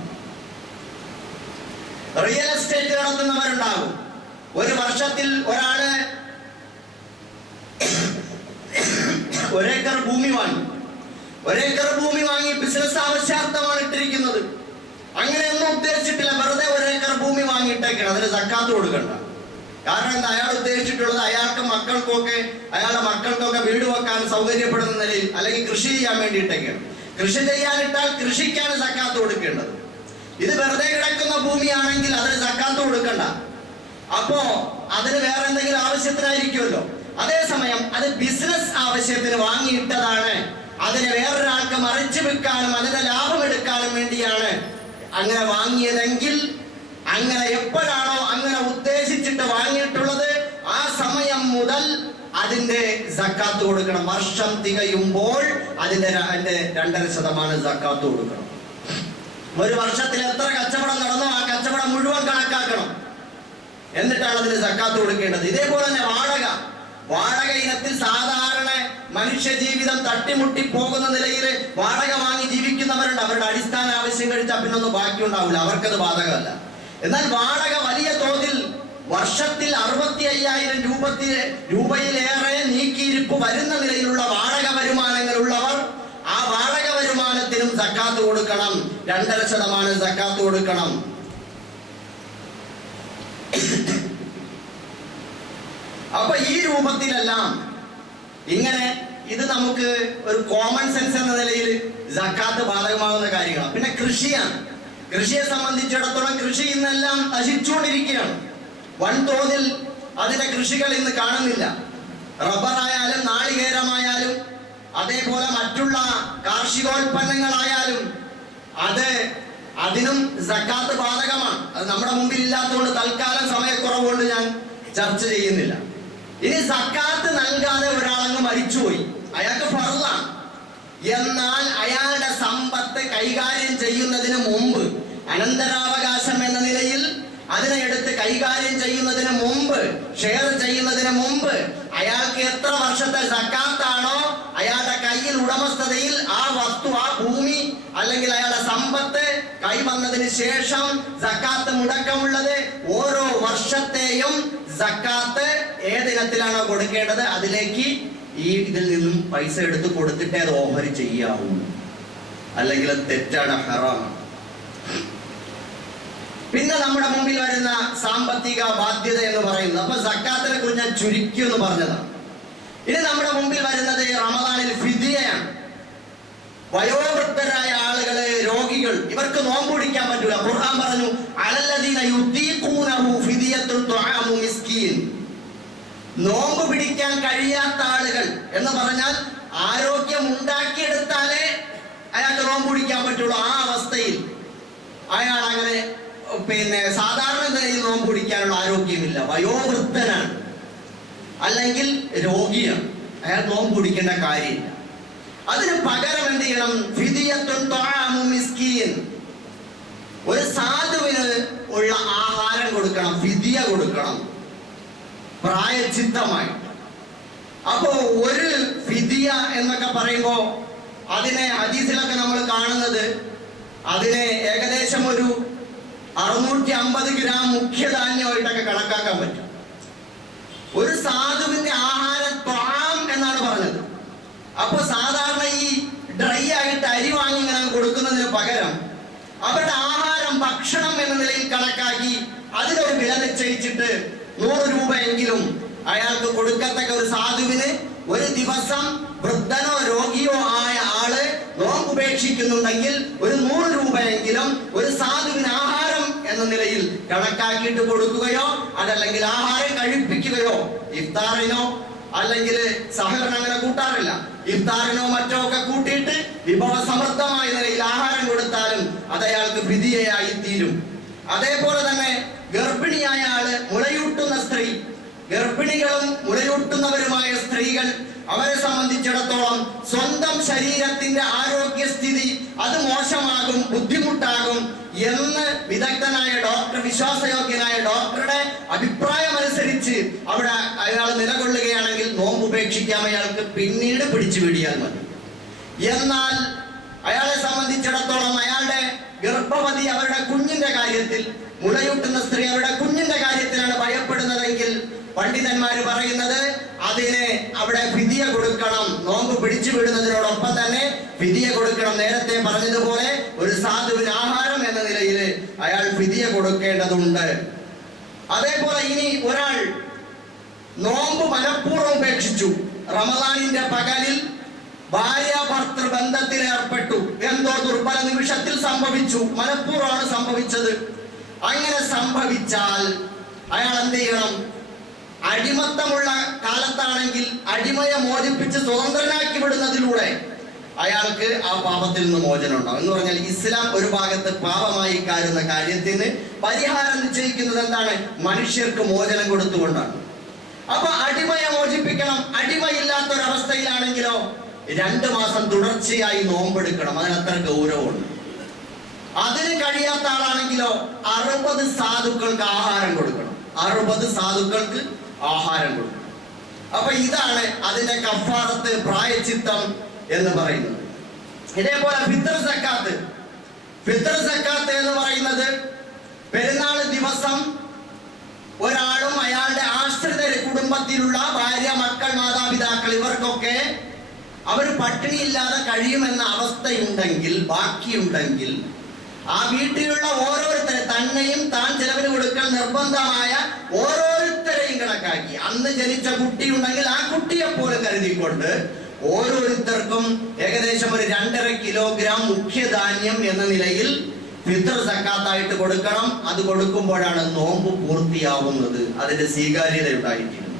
റിയൽ എസ്റ്റേറ്റ് നടത്തുന്നവരുണ്ടാകും. ഒരു വർഷത്തിൽ ഒരാള് 1 ഏക്കർ ഭൂമി വാങ്ങി. 1 ഏക്കർ ഭൂമി വാങ്ങി ബിസിനസ് ആവശ്യാർത്ഥമാണ് ഇട്ടിരിക്കുന്നത്. അങ്ങനെയൊന്നും ഉദ്ദേശിച്ചിട്ടില്ല, വെറുതെ 1 ഏക്കർ ഭൂമി വാങ്ങിയിട്ടേക്കാണ്. അതിന് സക്കാത്ത് കൊടുക്കണ്ട. കാരണം എന്താ, അയാൾ ഉദ്ദേശിച്ചിട്ടുള്ളത് അയാളുടെ മക്കൾക്കൊക്കെ വീട് വെക്കാൻ സൗകര്യപ്പെടുന്ന നിലയിൽ, അല്ലെങ്കിൽ കൃഷി ചെയ്യാൻ വേണ്ടിയിട്ടൊക്കെയാണ്. കൃഷി ചെയ്യാനിട്ടാൽ കൃഷിക്കാണ് സക്കാത്ത് കൊടുക്കേണ്ടത്. ഇത് വെറുതെ കിടക്കുന്ന ഭൂമിയാണെങ്കിൽ അതിന് സക്കാത്ത് കൊടുക്കണ്ട. അപ്പോ അതിന് വേറെ എന്തെങ്കിലും ആവശ്യത്തിനായിരിക്കുമല്ലോ. അതേസമയം അത് ബിസിനസ് ആവശ്യത്തിന് വാങ്ങിയിട്ടതാണ്, അതിനെ വേറൊരാൾക്ക് മറിച്ചു വെക്കാനും അതിന്റെ ലാഭം എടുക്കാനും വേണ്ടിയാണ് അങ്ങനെ വാങ്ങിയതെങ്കിൽ, അങ്ങനെ എപ്പോഴാണോ അങ്ങനെ ഉദ്ദേശിച്ചിട്ട് വാങ്ങിയിട്ടുള്ളത് ആ സമയം മുതൽ അതിന്റെ സക്കാത്ത് കൊടുക്കണം. വർഷം തികയുമ്പോൾ അതിന്റെ 2.5% സക്കാത്ത് കൊടുക്കണം. ഒരു വർഷത്തിൽ എത്ര കച്ചവടം നടന്നോ ആ കച്ചവടം മുഴുവൻ കണക്കാക്കണം. എന്നിട്ടാണ് അതിന് സക്കാത്ത് കൊടുക്കേണ്ടത്. ഇതേപോലെ തന്നെ വാടക ഇനത്തിൽ സാധാരണ മനുഷ്യ ജീവിതം തട്ടിമുട്ടി പോകുന്ന നിലയിൽ വാടക വാങ്ങി ജീവിക്കുന്നവരുണ്ട്. അവരുടെ അടിസ്ഥാന ആവശ്യം കഴിച്ചാൽ പിന്നൊന്നും ബാക്കി ഉണ്ടാവില്ല, അവർക്കത് ബാധകമല്ല. എന്നാൽ വാടക വലിയ തോതിൽ വർഷത്തിൽ 65,000 രൂപയിലേറെ നീക്കിയിരിപ്പ് വരുന്ന നിലയിലുള്ള വാടക വരുമാനങ്ങളുള്ളവർ ആ വാടക വരുമാനത്തിനും സക്കാത്ത് കൊടുക്കണം. 2.5% സക്കാത്ത് കൊടുക്കണം. അപ്പൊ ഈ രൂപത്തിലെല്ലാം ഇങ്ങനെ ഇത് നമുക്ക് ഒരു കോമൺ സെൻസ് എന്ന നിലയിൽ സക്കാത്ത് ബാധകമാകുന്ന കാര്യങ്ങളാണ്. പിന്നെ കൃഷിയാണ്. കൃഷിയെ സംബന്ധിച്ചിടത്തോളം കൃഷി ഇന്നെല്ലാം നശിച്ചുകൊണ്ടിരിക്കുകയാണ്. വൻതോതിൽ അതിന്റെ കൃഷികൾ ഇന്ന് കാണുന്നില്ല. റബ്ബറായാലും നാളികേരമായാലും അതേപോലെ മറ്റുള്ള കാർഷികോൽപ്പന്നങ്ങളായാലും അതിനും സക്കാത്ത് ബാധകമാണ്. അത് നമ്മുടെ മുമ്പിൽ ഇല്ലാത്തതുകൊണ്ട് തൽക്കാലം സമയക്കുറവുകൊണ്ട് ഞാൻ ചർച്ച ചെയ്യുന്നില്ല. ഇനി സക്കാത്ത് നൽകാതെ ഒരാളങ്ങ് മരിച്ചുപോയി, അയാൾക്ക് ഫർളാണ്. എന്നാൽ അയാളുടെ സമ്പത്ത് കൈകാര്യം ചെയ്യുന്നതിന് മുമ്പ്, അനന്തരാവകാശം എന്ന നിലയിൽ അതിനെ എടുത്ത് കൈകാര്യം ചെയ്യുന്നതിന് മുമ്പ്, ഷെയർ ചെയ്യുന്നതിന് മുമ്പ് അയാൾക്ക് എത്ര വർഷത്തെ സക്കാത്താണോ അയാളുടെ കയ്യിൽ ഉടമസ്ഥതയിൽ ആ വസ്തു, ആ ഭൂമി അല്ലെങ്കിൽ അയാളുടെ സമ്പത്ത് കൈവന്നതിന് ശേഷം സക്കാത്ത് മുടക്കമുള്ളത്, ഓരോ വർഷത്തെയും സക്കാത്ത് ഏതിനത്തിലാണോ കൊടുക്കേണ്ടത് അതിലേക്ക് ഇതിൽ നിന്നും പൈസ എടുത്ത് കൊടുത്തിട്ടേ അത് ഓഹരി ചെയ്യാവുള്ളൂ, അല്ലെങ്കിൽ അത് തെറ്റാണ്, ഹറാമാണ്. പിന്നെ നമ്മുടെ മുമ്പിൽ വരുന്ന സാമ്പത്തിക ബാധ്യത എന്ന് പറയുന്നത്, അപ്പൊ സക്കാത്തിനെ കുറിച്ച് ഞാൻ ചുരുക്കി എന്ന് പറഞ്ഞതാണ്. ഇനി നമ്മുടെ മുമ്പിൽ വരുന്നത് റമദാനിൽ ഫിദിയയാണ്. വയോവൃദ്ധരായ ആളുകള്, രോഗികൾ, ഇവർക്ക് നോമ്പ് പിടിക്കാൻ പറ്റൂല. ഖുർആൻ പറഞ്ഞു അലല്ലദീന യുതീഖൂനഹു ഫിദിയത്തുൻ തുആമു മിസ്കീൻ. നോമ്പ് പിടിക്കാൻ കഴിയാത്ത ആളുകൾ എന്ന് പറഞ്ഞാൽ ആരോഗ്യം ഉണ്ടാക്കിയെടുത്താലേ അയാൾക്ക് നോമ്പ് പിടിക്കാൻ പറ്റുള്ളൂ. ആ അവസ്ഥയിൽ അയാൾ അങ്ങനെ സാധാരണ നിലയിൽ നോമ്പ് പിടിക്കാനുള്ള ആരോഗ്യമില്ല, വയോവൃദ്ധനാണ് അല്ലെങ്കിൽ രോഗിയാണ്, അയാൾ നോമ്പ് പിടിക്കേണ്ട കാര്യമില്ല. അതിന് പകരം എന്ത് ചെയ്യണം? ഫിദിയത്തുൻ തുആമു മിസ്കീൻ, ഒരു സാധുവിന് ഉള്ള ആഹാരം കൊടുക്കണം, ഫിദിയ കൊടുക്കണം പ്രായച്ചിത്തമായി. അപ്പോ ഒരു ഫിദിയ എന്നൊക്കെ പറയുമ്പോ അതിനെ ഹദീസിലൊക്കെ നമ്മൾ കാണുന്നത് അതിനെ ഏകദേശം ഒരു 650 ഗ്രാം മുഖ്യധാന്യമായിട്ടൊക്കെ കണക്കാക്കാൻ പറ്റും. ഒരു സാധുവിന്റെ ആഹാരം ത്വാം എന്നാണ് പറഞ്ഞത്. അപ്പൊ സാധാരണ ഈ ഡ്രൈ ആയിട്ട് അരി വാങ്ങി ഇങ്ങനെ കൊടുക്കുന്നതിന് പകരം അവരുടെ ആഹാരം ഭക്ഷണം എന്ന നിലയിൽ കണക്കാക്കി അതിനൊരു വില നിശ്ചയിച്ചിട്ട് 100 രൂപയെങ്കിലും അയാൾക്ക് കൊടുക്കത്തക്ക ഒരു സാധുവിന് ഒരു ദിവസം വൃദ്ധനോ രോഗിയോ ആയ ആള് നോമ്പ് ഉപേക്ഷിക്കുന്നുണ്ടെങ്കിൽ ഒരു 100 രൂപയെങ്കിലും ഒരു സാധുവിന് ആഹാരം എന്ന നിലയിൽ കണക്കാക്കിയിട്ട് കൊടുക്കുകയോ അതല്ലെങ്കിൽ ആഹാരം കഴിപ്പിക്കുകയോ ഇഫ്താറിനോ അല്ലെങ്കിൽ സഹകരണം അങ്ങനെ കൂട്ടാറില്ല. ഇഫ്താറിനോ മറ്റോ ഒക്കെ കൂട്ടിയിട്ട് വിഭവസമൃദ്ധമായ നിലയിൽ ആഹാരം കൊടുത്താലും അത് അയാൾക്ക് ഫിദിയയായി തീരും. അതേപോലെ തന്നെ ഗർഭിണിയായ ആള്, മുലയൂട്ടുന്ന സ്ത്രീ, ഗർഭിണികളും മുലയൂട്ടുന്നവരുമായ സ്ത്രീകൾ, അവരെ സംബന്ധിച്ചിടത്തോളം സ്വന്തം ശരീരത്തിന്റെ ആരോഗ്യസ്ഥിതി അത് മോശമാകും, ബുദ്ധിമുട്ടാകും എന്ന് വിദഗ്ധനായ ഡോക്ടർ, വിശ്വാസയോഗ്യനായ ഡോക്ടറുടെ അഭിപ്രായം അനുസരിച്ച് അവിടെ അയാൾ നിലകൊള്ളുകയാണെങ്കിൽ നോമ്പ് ഉപേക്ഷിക്കാം, അയാൾക്ക് പിന്നീട് പിടിച്ചു പിടിയാൽ മതി. എന്നാൽ അയാളെ സംബന്ധിച്ചിടത്തോളം അയാളുടെ ഗർഭവതി അവരുടെ കുഞ്ഞിന്റെ കാര്യത്തിൽ, മുലയൂട്ടുന്ന സ്ത്രീ അവരുടെ കുഞ്ഞിന്റെ കാര്യത്തിലാണ് ഭയപ്പെടുന്നതെങ്കിൽ പണ്ഡിതന്മാര് പറയുന്നത് അതിന് അവിടെ ഫിദിയ കൊടുക്കണം. നോമ്പ് പിടിച്ചു വിടുന്നതിനോടൊപ്പം തന്നെ ഫിദിയ കൊടുക്കണം. നേരത്തെ പറഞ്ഞതുപോലെ ഒരു സാധുവിന് ആഹാരം എന്ന നിലയിൽ അയാൾ ഫിദിയ കൊടുക്കേണ്ടതുണ്ട്. അതേപോലെ ഇനി ഒരാൾ നോമ്പ് മനഃപൂർവ്വം ഉപേക്ഷിച്ചു, റമദാനിന്റെ പകലിൽ ഭാര്യ ഭർത്തൃ ബന്ധത്തിൽ ഏർപ്പെട്ടു, എന്തോ ദുർബല നിമിഷത്തിൽ സംഭവിച്ചു, മനഃപൂർവ്വമാണ് സംഭവിച്ചത്. അങ്ങനെ സംഭവിച്ചാൽ അയാൾ എന്ത് ചെയ്യണം? അടിമത്തമുള്ള കാലത്താണെങ്കിൽ അടിമയെ മോചിപ്പിച്ച് സ്വതന്ത്രനാക്കി വിടുന്നതിലൂടെ അയാൾക്ക് ആ പാപത്തിൽ നിന്ന് മോചനം ഉണ്ടാവും. എന്ന് പറഞ്ഞാൽ ഇസ്ലാം ഒരു ഭാഗത്ത് പാപമായി കാരുന്ന കാര്യത്തിന് പരിഹാരം നിശ്ചയിക്കുന്നത് എന്താണ്? മനുഷ്യർക്ക് മോചനം കൊടുത്തുകൊണ്ടാണ്. അപ്പൊ അടിമയെ മോചിപ്പിക്കണം. അടിമയില്ലാത്തൊരവസ്ഥയിലാണെങ്കിലോ 2 മാസം തുടർച്ചയായി നോമ്പെടുക്കണം. അതിനത്ര ഗൗരവമുണ്ട്. അതിന് കഴിയാത്ത ആളാണെങ്കിലോ 60 സാധുക്കൾക്ക് ആഹാരം കൊടുക്കണം. 60 സാധുക്കൾക്ക് ആഹാരം കൊടുക്കണം. അപ്പൊ ഇതാണ് അതിന്റെ കഫാറത്ത്, പ്രായച്ചിത്തം എന്ന് പറയുന്നത്. ഇതേപോലെ ഫിത്ർ സക്കാത്ത്. ഫിത്ർ സക്കാത്ത് എന്ന് പറയുന്നത് പെരുന്നാൾ ദിവസം ഒരാളും അയാളുടെ ആശ്രിത കുടുംബത്തിലുള്ള ഭാര്യ, മക്കൾ, മാതാപിതാക്കൾ ഇവർക്കൊക്കെ അവർ പട്ടിണിയില്ലാതെ കഴിയുമെന്ന അവസ്ഥയുണ്ടെങ്കിൽ, ബാക്കിയുണ്ടെങ്കിൽ ആ വീട്ടിലുള്ള ഓരോരുത്തരെ, തന്നെയും താൻ ചെലവിന് കൊടുക്കൽ നിർബന്ധമായ ഓരോരുത്തരെയും കണക്കാക്കി, അന്ന് ജനിച്ച കുട്ടിയുണ്ടെങ്കിൽ ആ കുട്ടിയെ പോലെ കരുതിക്കൊണ്ട് ഓരോരുത്തർക്കും ഏകദേശം ഒരു 2.5 കിലോഗ്രാം മുഖ്യധാന്യം എന്ന നിലയിൽ ഫിത്ർ സക്കാത്തായിട്ട് കൊടുക്കണം. അത് കൊടുക്കുമ്പോഴാണ് നോമ്പ് പൂർത്തിയാവുന്നത്, അതിന്റെ സ്വീകാര്യത ഉണ്ടായിരിക്കുന്നത്.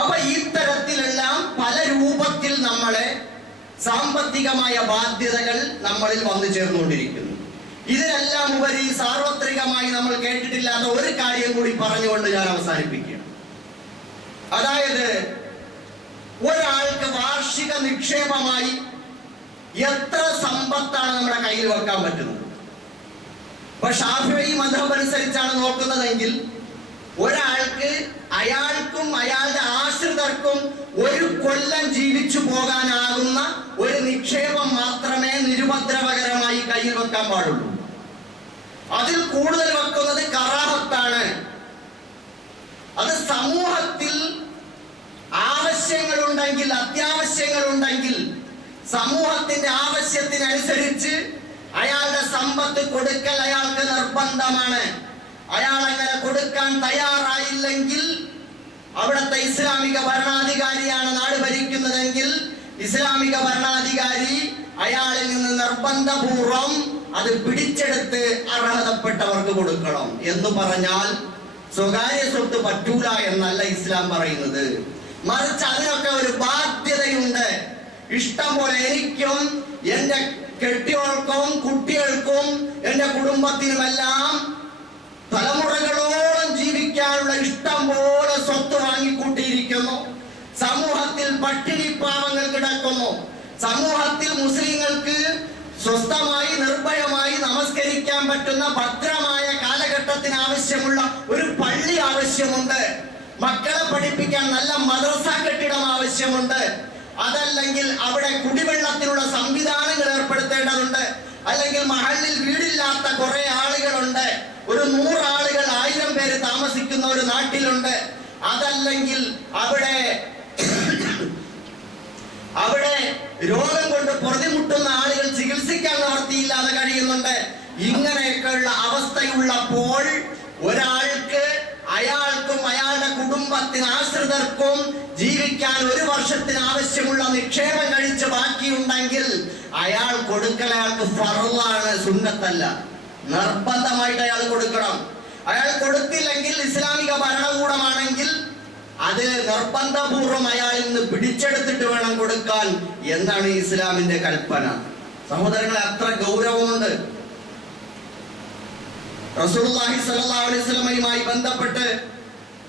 അപ്പൊ ഇത്തരത്തിലെല്ലാം പല രൂപത്തിൽ നമ്മളെ സാമ്പത്തികമായ ബാധ്യതകൾ നമ്മളിൽ വന്നു ചേർന്നുകൊണ്ടിരിക്കുന്നു. ഇതിനെല്ലാം ഉപരി സാർവത്രികമായി നമ്മൾ കേട്ടിട്ടില്ലാത്ത ഒരു കാര്യം കൂടി പറഞ്ഞുകൊണ്ട് ഞാൻ അവസാനിപ്പിക്കുകയാണ്. അതായത് ഒരാൾക്ക് വാർഷിക നിക്ഷേപമായി എത്ര സമ്പത്താണ് നമ്മുടെ കയ്യിൽ വെക്കാൻ പറ്റുന്നത്? ഇപ്പൊ ശാഫിഈ മദ്ഹബ് അനുസരിച്ചാണ് നോക്കുന്നതെങ്കിൽ ഒരാൾക്ക്, അയാൾക്കും അയാളുടെ ആശ്രിതർക്കും 1 കൊല്ലം ജീവിച്ചു പോകാനാകുന്ന ഒരു നിക്ഷേപം മാത്രമേ നിരുപദ്രവകരമായി കയ്യിൽ വെക്കാൻ പാടുള്ളൂ. അതിൽ കൂടുതൽ വെക്കുന്നത് കറാഹത്താണ്. അത് സമൂഹത്തിൽ ആവശ്യങ്ങളുണ്ടെങ്കിൽ, അത്യാവശ്യങ്ങളുണ്ടെങ്കിൽ സമൂഹത്തിന്റെ ആവശ്യത്തിനനുസരിച്ച് അയാളുടെ സമ്പത്ത് കൊടുക്കൽ അയാൾക്ക് നിർബന്ധമാണ്. അയാൾ അങ്ങനെ കൊടുക്കാൻ തയ്യാറായില്ലെങ്കിൽ, അവിടുത്തെ ഇസ്ലാമിക ഭരണാധികാരിയാണ് നാട് ഭരിക്കുന്നതെങ്കിൽ ഇസ്ലാമിക ഭരണാധികാരി അയാളിൽ നിന്ന് നിർബന്ധപൂർവം അത് പിടിച്ചെടുത്ത് അർഹതപ്പെട്ടവർക്ക് കൊടുക്കണം. എന്ന് പറഞ്ഞാൽ സ്വകാര്യ സ്വത്ത് പറ്റൂല എന്നല്ല ഇസ്ലാം പറയുന്നത്. മറിച്ച് അതിനൊക്കെ ഒരു ബാധ്യതയുണ്ട്. ഇഷ്ടം പോലെ എനിക്കും എന്റെ കെട്ടിയോൾക്കും കുട്ടികൾക്കും എന്റെ കുടുംബത്തിനുമെല്ലാം തലമുറകളോളം ജീവിക്കാനുള്ള ഇഷ്ടം പോലെ സ്വത്ത് വാങ്ങിക്കൂട്ടിയിരിക്കുന്നു. സമൂഹത്തിൽ പട്ടിണി പാവങ്ങൾ കിടക്കുന്നു. സമൂഹത്തിൽ മുസ്ലിങ്ങൾക്ക് സ്വസ്ഥമായി നിർഭയമായി നമസ്കരിക്കാൻ പറ്റുന്ന ഭദ്രമായ കാലഘട്ടത്തിന് ആവശ്യമുള്ള ഒരു പള്ളി ആവശ്യമുണ്ട്. മക്കളെ പഠിപ്പിക്കാൻ നല്ല മദ്രസ കെട്ടിടം ആവശ്യമുണ്ട്. അതല്ലെങ്കിൽ അവിടെ കുടിവെള്ളത്തിനുള്ള സംവിധാനങ്ങൾ ഏർപ്പെടുത്തേണ്ടതുണ്ട്. അല്ലെങ്കിൽ മഹല്ലിൽ വീടില്ലാത്ത കുറെ ആളുകളുണ്ട്. ഒരു 100 ആളുകൾ 1000 പേര് താമസിക്കുന്ന ഒരു നാട്ടിലുണ്ട്. അതല്ലെങ്കിൽ അവിടെ രോഗം കൊണ്ട് പൊറുതിമുട്ടുന്ന ആളുകൾ ചികിത്സിക്കാൻ നിവൃത്തിയില്ലാതെ കഴിയുന്നുണ്ട്. ഇങ്ങനെയൊക്കെയുള്ള അവസ്ഥയുള്ളപ്പോൾ ഒരാൾക്ക്, അയാൾക്കും അയാളുടെ കുടുംബത്തിന് ആശ്രിതർക്കും ജീവിക്കാൻ 1 വർഷത്തിന് ആവശ്യമുള്ള നിക്ഷേപം കഴിച്ച് ബാക്കിയുണ്ടെങ്കിൽ അയാൾ കൊടുക്കൽ അയാൾക്ക് ഫർളാണ്, സുന്നത്തല്ല. നിർബന്ധമായിട്ട് അയാൾ കൊടുക്കണം. അയാൾ കൊടുത്തില്ലെങ്കിൽ ഇസ്ലാമിക ഭരണകൂടമാണെങ്കിൽ അത് നിർബന്ധപൂർവം അയാളിൽ നിന്ന് പിടിച്ചെടുത്തിട്ട് വേണം കൊടുക്കാൻ എന്നാണ് ഇസ്ലാമിന്റെ കൽപ്പന. സഹോദരങ്ങളെ, അത്ര ഗൗരവമുണ്ട്. റസൂലുള്ളാഹി സ്വല്ലല്ലാഹു അലൈഹി വസല്ലമയുമായി ബന്ധപ്പെട്ട്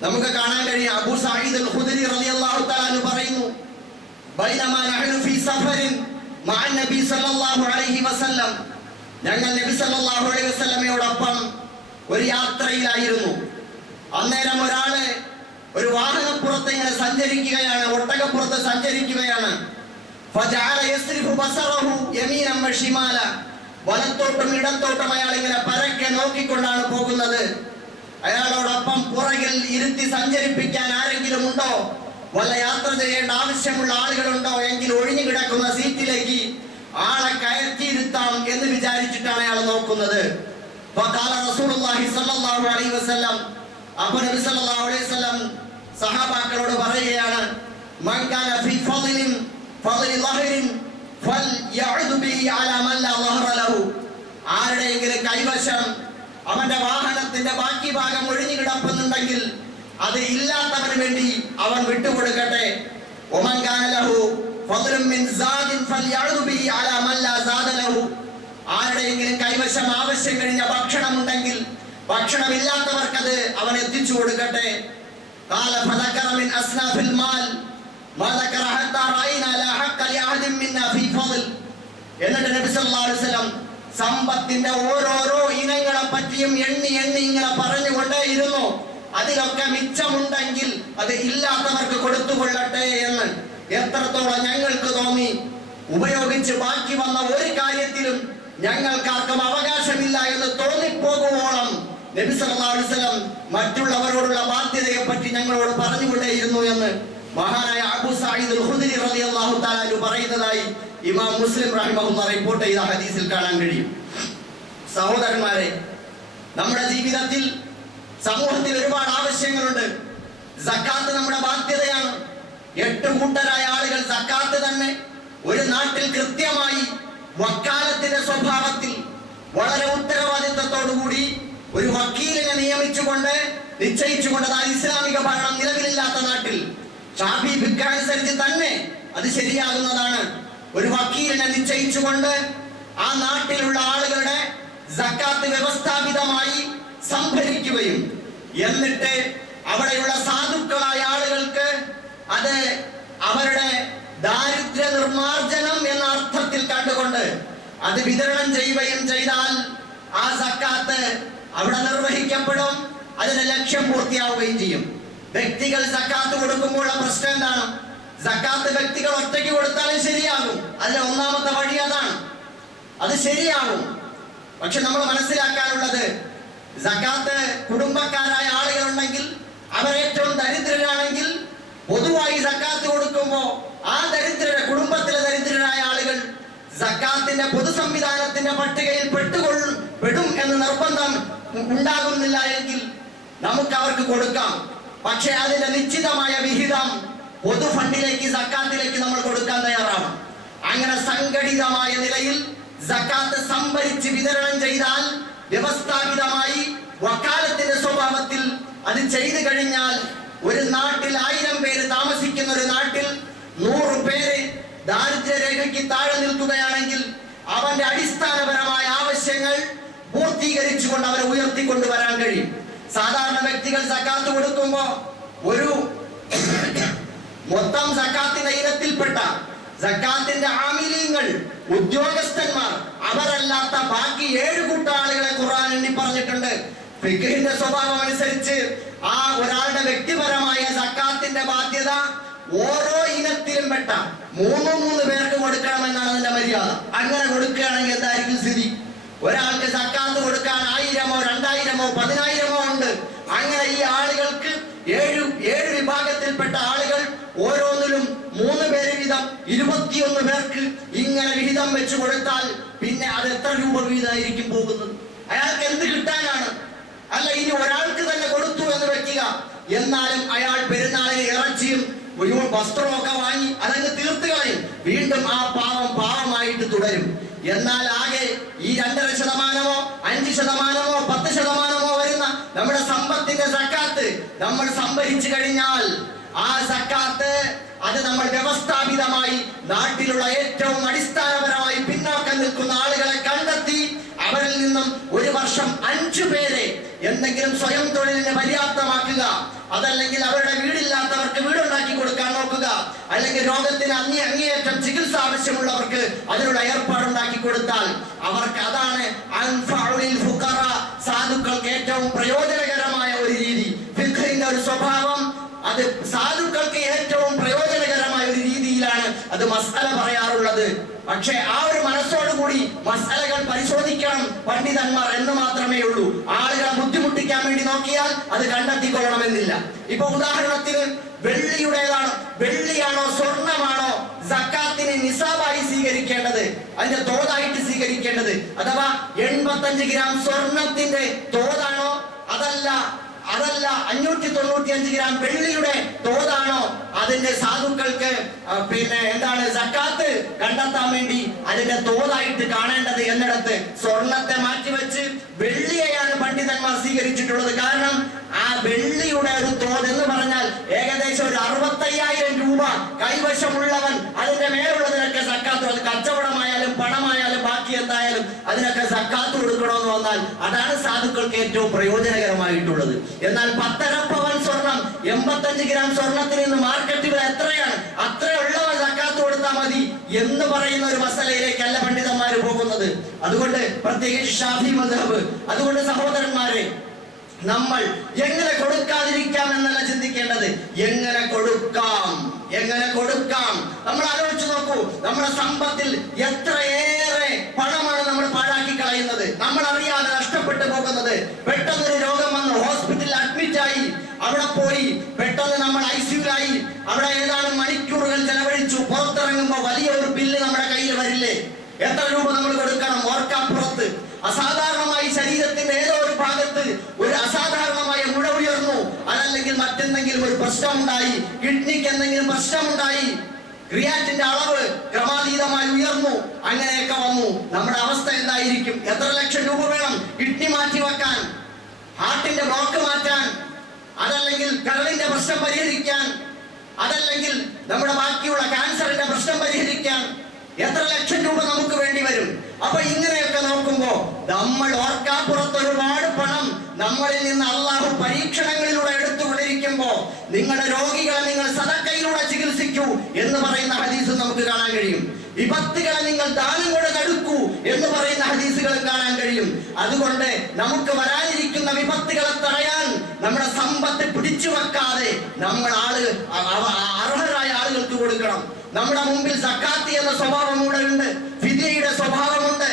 നമുക്ക് കാണാൻ കഴിയും. അബൂ സഈദ് അൽ ഖുദരി റളിയല്ലാഹു തആല അൻഹു പറയുന്നു, ബൈനമാ നഹ്നു ഫീ സഫറിൻ മഅ നബി സ്വല്ലല്ലാഹു അലൈഹി വസല്ലം, ഞങ്ങൾ നബി സ്വല്ലല്ലാഹു അലൈഹി വസല്ലമയോടൊപ്പം ഒരു യാത്രയിലായിരുന്നു. അന്നേരം ഒരാള് ഒരു വാഹനപ്പുറത്ത് ഇങ്ങനെ സഞ്ചരിക്കുകയാണ്, ഒട്ടകപ്പുറത്ത് സഞ്ചരിക്കുകയാണ്. ഫജഅല യസ്രിഫു ബസറഹു യമീനൻ വശിമാല, വലത്തോട്ടും ഇടത്തോട്ടും അയാൾ ഇങ്ങനെ പരക്കെ നോക്കിക്കൊണ്ടാണ് പോകുന്നത്. അയാളോടൊപ്പം പുറകിൽ ഇരുത്തി സഞ്ചരിപ്പിക്കാൻ ആരെങ്കിലും ഉണ്ടോ, വല്ല യാത്ര ചെയ്യേണ്ട ആവശ്യമുള്ള ആളുകളുണ്ടോ എങ്കിൽ ഒഴിഞ്ഞു കിടക്കുന്ന സീറ്റിലേക്ക് ആളെ കയറ്റിയിരുത്താം എന്ന് വിചാരിച്ചിട്ടാണ് അയാൾ നോക്കുന്നത്. ഫഖാല റസൂലുള്ളാഹി സ്വല്ലല്ലാഹു അലൈഹി വസല്ലം, അപ്പോൾ നബി സല്ലല്ലാഹു അലൈഹി വസല്ലം സഹാബാക്കളോട് പറയുകയാണ്, മൻ കാന ഫീ ഫളിൻ ലഹരിൻ ഫൽയഉദ് ബിഹി അലാ മൻ ലാ ലഹറ ലഹു, ആരുടെയെങ്കിലും കൈവശം അവന്റെ വാഹനത്തിന്റെ ബാക്കി ഭാഗം ഒഴിഞ്ഞു കിടപ്പുന്നുണ്ടെങ്കിൽ അത് ഇല്ലാത്തവന് വേണ്ടി അവൻ വിട്ടുകൊടുക്കട്ടെ. വമൻ കാന ലഹു ഫദ്ലുൻ മിൻ സാദിൻ ഫൽയഉദ് ബിഹി അലാ മൻ ലാ സാദ ലഹു, ആരുടെയെങ്കിലും കൈവശം ആവശ്യം കഴിഞ്ഞ ഭക്ഷണം ഉണ്ടെങ്കിൽ ഭക്ഷണമില്ലാത്തവർക്കത് അവൻ എത്തിച്ചു കൊടുക്കട്ടെ. ഖാല ഫദക്കറ മിൻ അസ്നാഫിൽ മാൽ മാ ദക്കറ ഹത്താ റഅയ്നാ ലാ ഹഖ്ക ലിഅഹദിൻ മിന്നാ ഫീ ഫദ്ൽ. എന്നിട്ട് നബി സല്ലല്ലാഹു അലൈഹി വസല്ലം സമ്പത്തിന്റെ ഓരോരോ ഇനങ്ങളെ പറ്റിയും എണ്ണി ഇങ്ങനെ പറഞ്ഞുകൊണ്ടേയിരുന്നു. അതിലൊക്കെ മിച്ചമുണ്ടെങ്കിൽ അത് ഇല്ലാത്തവർക്ക് കൊടുത്തുകൊള്ളട്ടെ എന്ന്. എത്രത്തോളം ഞങ്ങൾക്ക് തോന്നി, ഉപയോഗിച്ച് ബാക്കി വന്ന ഒരു കാര്യത്തിലും ഞങ്ങൾക്കാർക്കും അവകാശമില്ല എന്ന് തോന്നിപ്പോകുവോളം നബി സല്ലല്ലാഹു അലൈഹി വസല്ലം മറ്റുള്ളവരോടുള്ള ബാധ്യതയെ പറ്റി ഞങ്ങളോട് പറഞ്ഞുകൊണ്ടേയിരുന്നു എന്ന് മഹാനായ അബൂ സഈദ് അൽ ഖുദരി റളിയല്ലാഹു തആല അൻഹു പറയുന്നതായി ഇമാം മുസ്ലിം റഹിമഹുല്ലാഹ് റിപ്പോർട്ട് ചെയ്ത ഹദീസിൽ കാണാൻ കഴിയും. സഹോദരന്മാരെ, നമ്മുടെ ജീവിതത്തിൽ സമൂഹത്തിൽ ഒരുപാട് ആവശ്യങ്ങളുണ്ട്. സക്കാത്ത് നമ്മുടെ ബാധ്യതയാണ്. 8 കൂട്ടരായ ആളുകൾ സക്കാത്ത് തന്നെ ഒരു നാട്ടിൽ കൃത്യമായി വക്കാലത്തിന്റെ സ്വഭാവത്തിൽ വളരെ ഉത്തരവാദിത്തത്തോടുകൂടി ഒരു വക്കീലിനെ നിയമിച്ചുകൊണ്ട് നിശ്ചയിച്ചുകൊണ്ട്, അതായത് ഇസ്ലാമിക ഭരണം നിലവിലില്ലാത്ത നാട്ടിൽ ഷാഫി ഫിഖ് അനുസരിച്ച് തന്നെ അത് ശരിയാകുന്നതാണ്. ഒരു വക്കീലിനെ നിശ്ചയിച്ചുകൊണ്ട് ആ നാട്ടിലുള്ള ആളുകളുടെ സക്കാത്ത് വ്യവസ്ഥാപിതമായി സംഭരിക്കുകയും എന്നിട്ട് അവിടെയുള്ള സാധുക്കളായ ആളുകൾക്ക് അത് അവരുടെ ദാരിദ്ര്യ നിർമാർജനം എന്ന അർത്ഥത്തിൽ കണ്ടുകൊണ്ട് അത് വിതരണം ചെയ്യുകയും ചെയ്താൽ ആ സക്കാത്ത് അവിടെ നിർവഹിക്കപ്പെടും, അതിന്റെ ലക്ഷ്യം പൂർത്തിയാവുകയും ചെയ്യും. വ്യക്തികൾ സക്കാത്ത് കൊടുക്കുമ്പോഴുള്ള പ്രശ്നം എന്താണ്? സക്കാത്ത് വ്യക്തികൾ ഒറ്റയ്ക്ക് കൊടുത്താലും ശരിയാകും. അതിലെ ഒന്നാമത്തെ വഴി അതാണ്, അത് ശരിയാകും. പക്ഷെ നമ്മൾ മനസ്സിലാക്കാനുള്ളത്, സക്കാത്ത് കുടുംബക്കാരായ ആളുകളുണ്ടെങ്കിൽ, അവരേറ്റവും ദരിദ്രരാണെങ്കിൽ പൊതുവായി സക്കാത്ത് കൊടുക്കുമ്പോൾ ആ ദരിദ്രരെ, കുടുംബത്തിലെ ദരിദ്രരായ ആളുകൾ സക്കാത്തിന്റെ പൊതു സംവിധാനത്തിന്റെ പട്ടികയിൽ പെടും എന്ന് നിർബന്ധം ഉണ്ടാകുന്നില്ല എങ്കിൽ നമുക്ക് അവർക്ക് കൊടുക്കാം. പക്ഷെ അതിന്റെ നിശ്ചിതമായ വിഹിതം പൊതു ഫണ്ടിലേക്ക്, സക്കാത്തിലേക്ക് നമ്മൾ കൊടുക്കാൻ തയ്യാറാണ്. അങ്ങനെ സംഘടിതമായ നിലയിൽ സക്കാത്ത് സംഭരിച്ച് വിതരണം ചെയ്താൽ, വ്യവസ്ഥാപിതമായി വക്കാലത്തിന്റെ സ്വഭാവത്തിൽ അത് ചെയ്തു കഴിഞ്ഞാൽ, ഒരു നാട്ടിൽ 1000 പേര് താമസിക്കുന്ന ഒരു നാട്ടിൽ 100 പേര് ദാരിദ്ര്യരേഖയ്ക്ക് താഴെ നിൽക്കുകയാണെങ്കിൽ അവന്റെ അടിസ്ഥാനപരമായ ആവശ്യങ്ങൾ പൂർത്തീകരിച്ചുകൊണ്ട് അവരെ ഉയർത്തിക്കൊണ്ടുവരാൻ കഴിയും. സാധാരണ വ്യക്തികൾ സക്കാത്ത് കൊടുക്കുമ്പോൾ ഒരു മൊത്തം സക്കാത്തിന്റെ ഇനത്തിൽപ്പെട്ട സക്കാത്തിന്റെ ആമിലീങ്ങൾ, ഉദ്യോഗസ്ഥന്മാർ, അവരല്ലാത്ത ബാക്കി 7 കൂട്ടം ആളുകളെ ഖുർആൻ എണ്ണി പറഞ്ഞിട്ടുണ്ട്. ഫിഖ്ഹിന്റെ സ്വഭാവം അനുസരിച്ച് ആ ഒരാളുടെ വ്യക്തിപരമായ സക്കാത്തിന്റെ ബാധ്യത ഓരോ ഇനത്തിലും പെട്ട 3 പേർക്ക് കൊടുക്കണമെന്നാണ് അതിന്റെ മര്യാദ. അങ്ങനെ കൊടുക്കുകയാണെങ്കിൽ എന്തായിരിക്കും സ്ഥിതി? ഒരാൾക്ക് സക്കാത്ത് കൊടുക്കാൻ 1000-ഓ 2000-ഓ 10,000-ഓ ഉണ്ട്. അങ്ങനെ ഈ ആളുകൾക്ക് 7 വിഭാഗത്തിൽപ്പെട്ട ആളുകൾ ഓരോന്നിലും 3 പേര് വീതം 21 പേർക്ക് ഇങ്ങനെ വിഹിതം വെച്ച് കൊടുത്താൽ പിന്നെ അത് എത്ര രൂപ വീതമായിരിക്കും പോകുന്നത്? അയാൾക്ക് എന്ത് കിട്ടാനാണ്? അല്ല, ഇനി ഒരാൾക്ക് തന്നെ കൊടുത്തു എന്ന് വെക്കുക, എന്നാലും അയാൾ പെരുന്നാളിന് ഇറച്ചിയും വസ്ത്രമൊക്കെ വാങ്ങി അതങ്ങ് തീർത്ത് കളയും. വീണ്ടും ആ പാവമായിട്ട് തുടരും. എന്നാൽ ആകെ ഈ 2.5%, 5%, 10% വരുന്ന നമ്മുടെ സമ്പത്തിന്റെ സക്കാത്ത് നമ്മൾ സംഭരിച്ചു കഴിഞ്ഞാൽ ആ സക്കാത്ത് അത് നമ്മൾ വ്യവസ്ഥാപിതമായി നാട്ടിലുള്ള ഏറ്റവും അടിസ്ഥാനപരമായി പിന്നോക്കം നിൽക്കുന്ന ആളുകളെ കണ്ടെത്തി അവരിൽ നിന്നും ഒരു വർഷം 5 പേരെ എന്തെങ്കിലും സ്വയം തൊഴിലിന് പര്യാപ്തമാക്കുക, അതല്ലെങ്കിൽ അവരുടെ വീടില്ലാത്തവർക്ക് വീടുണ്ടാക്കി കൊടുക്കാൻ നോക്കുക, അല്ലെങ്കിൽ രോഗത്തിന് അങ്ങേയറ്റം ചികിത്സ ആവശ്യമുള്ളവർക്ക് അതിനുള്ള ഏർപ്പാടുണ്ടാക്കി കൊടുത്താൽ അവർക്ക് അതാണ് സാധുക്കൾക്ക് ഏറ്റവും പ്രയോജനകരമായ ഒരു രീതി. ഫിഖ്ഹിന്റെ ഒരു സ്വഭാവം അത് സാധുക്കൾക്ക് ഏറ്റവും പ്രയോജനകരമായ ഒരു രീതിയിലാണ് അത് മസ്അല പറയാറുള്ളത്. പക്ഷേ ആ ഒരു മനസ്സോടുകൂടി മസ്അലകൾ പരിശോധിക്കണം പണ്ഡിതന്മാർ എന്ന് മാത്രമേ ഉള്ളൂ. ആളുകളെ ബുദ്ധിമുട്ടിക്കാൻ വേണ്ടി നോക്കിയാൽ അത് കണ്ടെത്തിക്കൊള്ളണമെന്നില്ല. ഇപ്പൊ ഉദാഹരണത്തിന് വെള്ളിയാണോ സ്വർണമാണോ സക്കാത്തിന് നിസാബായി സ്വീകരിക്കേണ്ടത്, അതിന്റെ തോതായിട്ട് സ്വീകരിക്കേണ്ടത്? അഥവാ 85 ഗ്രാം സ്വർണത്തിന്റെ തോതാണോ, അതല്ല 595 ഗ്രാം വെള്ളിയുടെ തോതാണോ അതിന്റെ സാധുക്കൾക്ക് എന്താണ് സക്കാത്ത് കണ്ടെത്താൻ വേണ്ടി അതിന്റെ തോതായിട്ട് കാണേണ്ടത് എന്നിടത്ത് സ്വർണത്തെ മാറ്റിവെച്ച് വെള്ളിയെയാണ് പണ്ഡിതന്മാർ സ്വീകരിച്ചിട്ടുള്ളത്. കാരണം ആ വെള്ളിയുടെ ഒരു തോത് എന്ന് പറഞ്ഞാൽ ഏകദേശം ഒരു 65,000 രൂപ കൈവശമുള്ളവൻ അതിന്റെ മേലുള്ളതിനൊക്കെ സക്കാത്ത്, അത് കച്ചവടമായാലും പണമായാലും ബാക്കി എന്തായാലും അതിനൊക്കെ സക്കാത്ത് കൊടുക്കണമെന്ന് വന്നാൽ അതാണ് സാധുക്കൾക്ക് ഏറ്റവും പ്രയോജനകരമായിട്ടുള്ളത്. എന്നാൽ 10.5 പവൻ സ്വർണം 85 ഗ്രാം സ്വർണത്തിന് ഇന്ന് മാർക്കറ്റ് വില എത്രയാണ്, അത്രയുള്ളവൻ സക്കാത്ത് കൊടുത്താൽ മതി എന്ന് പറയുന്ന ഒരു മസലയിലേക്കല്ല പണ്ഡിതന്മാർ പോകുന്നത്. അതുകൊണ്ട് പ്രത്യേകിച്ച് ഷാഫി മദ്ഹബ്, അതുകൊണ്ട് സഹോദരന്മാരെ നമ്മൾ എങ്ങനെ കൊടുക്കാതിരിക്കാം എന്നല്ല ചിന്തിക്കേണ്ടത്, എങ്ങനെ കൊടുക്കാം. നമ്മൾ ആലോചിച്ച് നോക്കൂ, നമ്മുടെ സമ്പത്തിൽ എത്രയേറെ പണമാണ് നമ്മൾ പാഴാക്കി കളയുന്നത്, നമ്മൾ അറിയാതെ നഷ്ടപ്പെട്ടു പോകുന്നത്. പെട്ടെന്നൊരു രോഗം വന്നു, ഹോസ്പിറ്റലിൽ അഡ്മിറ്റായി, അവിടെ പോയി പെട്ടെന്ന് നമ്മൾ ICUലായി, അവിടെ ഏതാനും മണിക്കൂറുകൾ ചെലവഴിച്ചു. പുറത്തിറങ്ങുമ്പോൾ വലിയ ഒരു ബില്ല് നമ്മുടെ കയ്യിൽ വരില്ലേ? എത്ര രൂപ നമ്മൾ കൊടുക്കണം? ഓർക്കാപ്പുറത്ത് അസാധാരണമായി ശരീരത്തിന്റെ ഏതോ ഒരു ഭാഗത്ത് ഒരു അസാധാരണമായ മുഴ ഉയർന്നു, അതല്ലെങ്കിൽ മറ്റെന്തെങ്കിലും ഒരു പ്രശ്നമുണ്ടായി, കിഡ്നിക്ക് എന്തെങ്കിലും പ്രശ്നമുണ്ടായി, ക്രിയാറ്റിന്റെ അളവ് ക്രമാതീതമായി ഉയർന്നു, അങ്ങനെയൊക്കെ വന്നു. നമ്മുടെ അവസ്ഥ എന്തായിരിക്കും? എത്ര ലക്ഷം രൂപ വേണം കിഡ്നി മാറ്റി വെക്കാൻ, ഹാർട്ടിന്റെ ബ്ലോക്ക് മാറ്റാൻ, അതല്ലെങ്കിൽ കരളിന്റെ പ്രശ്നം പരിഹരിക്കാൻ, അതല്ലെങ്കിൽ നമ്മുടെ ബാക്കിയുള്ള ക്യാൻസറിന്റെ പ്രശ്നം പരിഹരിക്കാൻ എത്ര ലക്ഷം രൂപ നമുക്ക് വേണ്ടി വരും? അപ്പൊ ഇങ്ങനെയൊക്കെ നോക്കുമ്പോ നമ്മൾ ഓർക്കാപ്പുറത്ത് ഒരുപാട് പണം നമ്മളിൽ നിന്ന് അള്ളാഹു പരീക്ഷണങ്ങളിലൂടെ എടുത്തുകൊണ്ടിരിക്കുമ്പോ നിങ്ങളുടെ രോഗികളെ നിങ്ങൾ സദക്കയിലൂടെ ചികിത്സിക്കൂ എന്ന് പറയുന്ന ഹദീസ് നമുക്ക് കാണാൻ കഴിയും. വിപത്തുകളെ നിങ്ങൾ ദാനം കൊണ്ട് തടുക്കൂ എന്ന് പറയുന്ന ഹദീസുകളും കാണാൻ കഴിയും. അതുകൊണ്ട് നമുക്ക് വരാനിരിക്കുന്ന വിപത്തുകളെ തടയാൻ നമ്മുടെ സമ്പത്ത് പിടിച്ചു വെക്കാതെ നമ്മൾ അർഹരായ ആളുകൾക്ക് കൊടുക്കണം. നമ്മുടെ മുമ്പിൽ സക്കാത്ത് എന്ന സ്വഭാവം കൂടെ ഉണ്ട്, ഫിദിയയുടെ സ്വഭാവമുണ്ട്.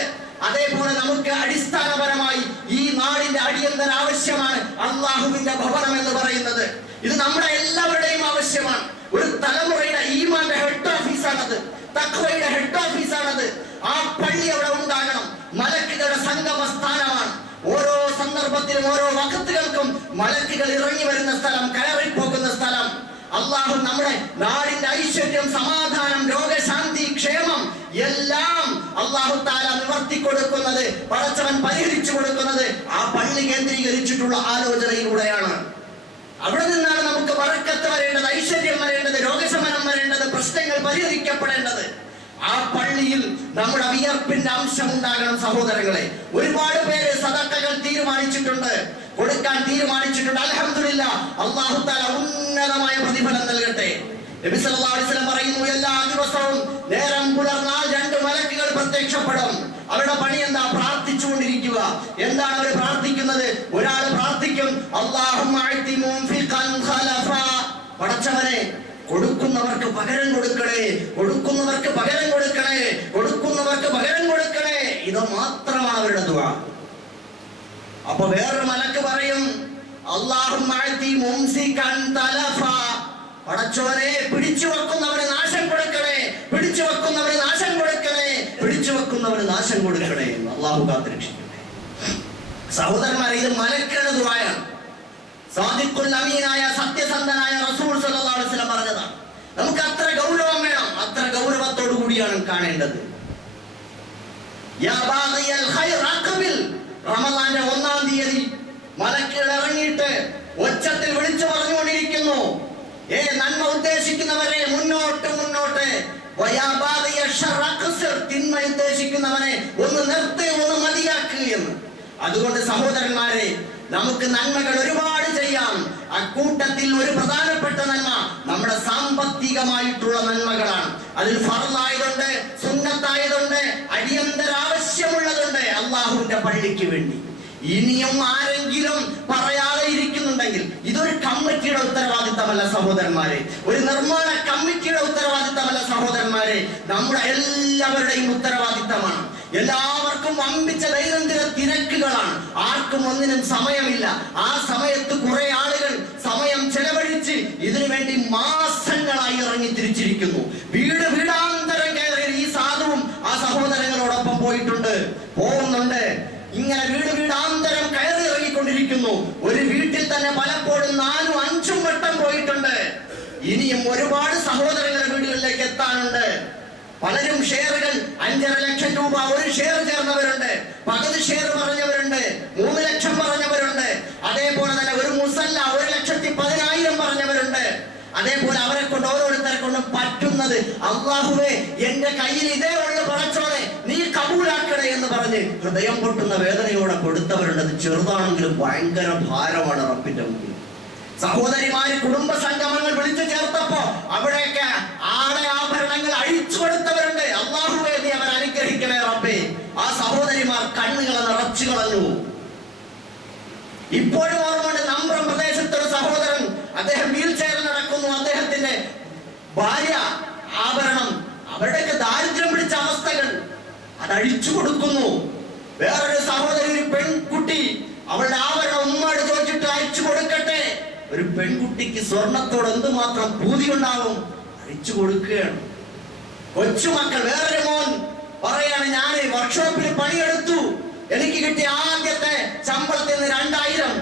അതേപോലെ നമുക്ക് അടിസ്ഥാനപരമായി ഈ നാടിന്റെ അടിയന്തര ആവശ്യമാണ് അള്ളാഹുവിന്റെ ഭവനം എന്ന് പറയുന്നത്. ഇത് നമ്മുടെ എല്ലാവരുടെയും ആവശ്യമാണ്. ഒരു തലമുറയുടെ ഈമാന്റെ ഹെഡ് ഓഫീസാണത്, തഖ്വയുടെ ഹെഡ് ഓഫീസാണത്. ആ പള്ളി അവിടെ ഉണ്ടാകണം. മലക്കുകളുടെ സംഗമ സ്ഥാനമാണ്. ഓരോ സന്ദർഭത്തിലും ഓരോ വഖത്തുകൾക്കും മലക്കുകൾ ഇറങ്ങി വരുന്ന സ്ഥലം, കയറി പോകുന്ന സ്ഥലം. അള്ളാഹു നമ്മുടെ നാടിന്റെ ഐശ്വര്യം, സമാധാനം, രോഗശാന്തി, ക്ഷേമം എല്ലാം അള്ളാഹു താല നിവർത്തി കൊടുക്കുന്നത്, പടച്ചവൻ പരിഹരിച്ചു കൊടുക്കുന്നത് ആ പള്ളി കേന്ദ്രീകരിച്ചിട്ടുള്ള ആലോചനയിലൂടെയാണ്. അവിടെ നിന്നാണ് നമുക്ക് ബറക്കത്ത് വരേണ്ടത്, ഐശ്വര്യം വരേണ്ടത്, രോഗശമനം വരേണ്ടത്, പ്രശ്നങ്ങൾ പരിഹരിക്കപ്പെടേണ്ടത്. ആ പള്ളിയിൽ നമ്മുടെ വിയർപ്പിന്റെ അംശം ഉണ്ടാകണം. സഹോദരങ്ങളെ, ഒരുപാട് പേര് സദഖകൾ തീരുമാനിച്ചിട്ടുണ്ട്, കൊടുക്കാൻ തീരുമാനിച്ചിട്ടുണ്ട്. അൽഹംദുലില്ലാഹ്, അല്ലാഹു തആല ഉന്നതമായ പ്രതിഫലം നൽകട്ടെ. നബി സല്ലല്ലാഹു അലൈഹി വസല്ലം പറയുന്നു, എല്ലാ ദിവസവും നേരം പുലർന്നാൽ 2 മലക്കുകൾ പ്രത്യക്ഷപ്പെടും. അവരുടെ പണി എന്താ? പ്രാർത്ഥിച്ചുകൊണ്ടിരിക്കുക. എന്താണ് അവർ പ്രാർത്ഥിക്കുന്നത്? ഒരാൾ പ്രാർത്ഥിക്കും, അല്ലാഹുമ്മ അഅതി മുൻഫിഖൻ ഖലഫാ, പടച്ചവനെ കൊടുക്കുന്നവർക്ക് പകരം കൊടുക്കണേ, കൊടുക്കുന്നവർക്ക് പകരം കൊടുക്കണേ, കൊടുക്കുന്നവർക്ക് പകരം കൊടുക്കണേ. ഇത് മാത്രമാണ് അവരുടെ ദുആ. അപ്പൊ വേറൊരു മലക്ക് പറയും, അല്ലാഹുമ്മ അഅതി മുംസികൻ തലഫാ, പടച്ചവനെ പിടിച്ചു വെക്കുന്നവന് നാശം കൊടുക്കണേ, പിടിച്ചു വെക്കുന്നവന് നാശം കൊടുക്കണേ, പിടിച്ചു വെക്കുന്നവന് നാശം കൊടുക്കണേ. അല്ലാഹു കാത്തുരക്ഷിക്കട്ടെ. സഹോദരന്മാരെ, ഇത് മലക്കുകളുടെ ദുആയാണ്. സാദിഖുൽ അമീനായ സത്യസന്ധനായ റസൂൽ സല്ലല്ലാഹു അലൈഹി വസല്ലം പറഞ്ഞതാണ്. നമുക്ക് അത്ര ഗൗരവം വേണം, അത്ര ഗൗരവത്തോടു കൂടിയാണ് കാണേണ്ടത്. യാ ബാഗിയൽ ഖൈർ അഖ്ബിൽ, റമളാന്റെ 1-ാം തീയതി മലക്കുകൾ ഇറങ്ങിയിട്ട് ഒച്ചത്തിൽ വിളിച്ചു പറഞ്ഞുകൊണ്ടിരിക്കുന്നു, നന്മ ഉദ്ദേശിക്കുന്നവരെ മുന്നോട്ട് മുന്നോട്ട്, തിന്മ ഉദ്ദേശിക്കുന്നവനെ ഒന്ന് നിർത്തി, ഒന്ന് മതിയാക്കുക എന്ന്. അതുകൊണ്ട് സഹോദരന്മാരെ, നമുക്ക് നന്മകൾ ഒരുപാട് ചെയ്യാം. അക്കൂട്ടത്തിൽ ഒരു പ്രധാനപ്പെട്ട നന്മ നമ്മുടെ സാമ്പത്തികമായിട്ടുള്ള നന്മകളാണ്. അതിൽ ഫർളായതുണ്ട്, സുന്നത്തായതുണ്ട്, അടിയന്തര ആവശ്യമുള്ളതുണ്ട്. അള്ളാഹുവിന്റെ പള്ളിക്ക് വേണ്ടി ഇനിയും ആരെങ്കിലും പറയാതെ ഇരിക്കുന്നുണ്ടെങ്കിൽ ഇതൊരു കമ്മിറ്റിയുടെ ഉത്തരവാദിത്തമല്ല സഹോദരന്മാരെ, ഒരു നിർമ്മാണ കമ്മിറ്റിയുടെ ഉത്തരവാദിത്തമല്ല സഹോദരന്മാരെ, നമ്മുടെ എല്ലാവരുടെയും ഉത്തരവാദിത്തമാണ്. എല്ലാവർക്കും വമ്പിച്ച ദൈനംദിന തിരക്കുകളാണ്, ആർക്കും ഒന്നിനും സമയമില്ല. ആ സമയത്ത് കുറെ ആളുകൾ സമയം ചെലവഴിച്ച് ഇതിനു വേണ്ടി മാസങ്ങളായി ഇറങ്ങി തിരിച്ചിരിക്കുന്നു. വീട് വീടാന്തരം കയറി ഈ സാധുവും ആ സഹോദരങ്ങളോടൊപ്പം പോകുന്നുണ്ട്. ഇങ്ങനെ വീട് വീടാന്തരം കയറി ഇറങ്ങിക്കൊണ്ടിരിക്കുന്നു. ഒരു വീട്ടിൽ തന്നെ പലപ്പോഴും 4-5 വട്ടം പോയിട്ടുണ്ട്. ഇനിയും ഒരുപാട് സഹോദരങ്ങളുടെ വീടുകളിലേക്ക് എത്താനുണ്ട്. പലരും ഷെയറുകൾ 5.5 ലക്ഷം രൂപ ഒരു ഷെയർ ചേർന്നവരുണ്ട്, പകുതി ഷെയർ പറഞ്ഞവരുണ്ട്, 3 ലക്ഷം പറഞ്ഞവരുണ്ട്. അതേപോലെ തന്നെ ഒരു മുസല്ല 1,10,000 പറഞ്ഞവരുണ്ട്. അതേപോലെ അവരെ കൊണ്ട് ഓരോരുത്തരെ കൊണ്ടും പറ്റുന്നത്, അല്ലാഹുവേ എന്റെ കയ്യിൽ ഇതേ ഉള്ളു പടച്ചോനെ, നീ കബൂലാക്കണേ എന്ന് പറഞ്ഞ് ഹൃദയം പൊട്ടുന്ന വേദനയോടെ കൊടുത്തവരുണ്ട്. അത് ചെറുതാണെങ്കിലും ഭയങ്കര ഭാരമാണ് റബ്ബിന്റെ മുമ്പിൽ. സഹോദരിമാര് കുടുംബ സംഗമങ്ങൾ വിളിച്ചു ചേർത്തപ്പോ അവിടെയൊക്കെ ആഭരണങ്ങൾ അഴിച്ചു കൊടുത്തവരുണ്ട്. അല്ലാഹുവേ നീ അവരെ അനുഗ്രഹിക്കണേ റബ്ബേ. ആ സഹോദരിമാർ കണ്ണുകളെ നിറച്ചു കളഞ്ഞു. ഇപ്പോഴും ഓർമ്മയുണ്ട്, നമ്പ്രം പ്രദേശത്തൊരു സഹോദരൻ, അദ്ദേഹം വീൽ ചെയറിൽ നടക്കുന്നു. അദ്ദേഹത്തിന്റെ ഭാര്യ ആഭരണം, അവരുടെയൊക്കെ ദാരിദ്ര്യം പിടിച്ച അവസ്ഥകൾ, അത് അഴിച്ചു കൊടുക്കുന്നു. വേറൊരു സഹോദരി, ഒരു പെൺകുട്ടി, അവളുടെ ആഭരണം ഉമ്മയോട് ചോദിച്ചിട്ട് അഴിച്ചു കൊടുക്കട്ടെ. ഒരു പെൺകുട്ടിക്ക് സ്വർണത്തോട് എന്തുമാത്രം പൂതി ഉണ്ടാവും, അഴിച്ചു കൊടുക്കുകയാണ്. കൊച്ചുമക്കൾ, വേറൊരു മോൻ പറയാണ്, ഞാൻ വർക്ക്ഷോപ്പിൽ പണിയെടുത്തു, എനിക്ക് കിട്ടിയ ആദ്യത്തെ ശമ്പളത്തിൽ നിന്ന് 2000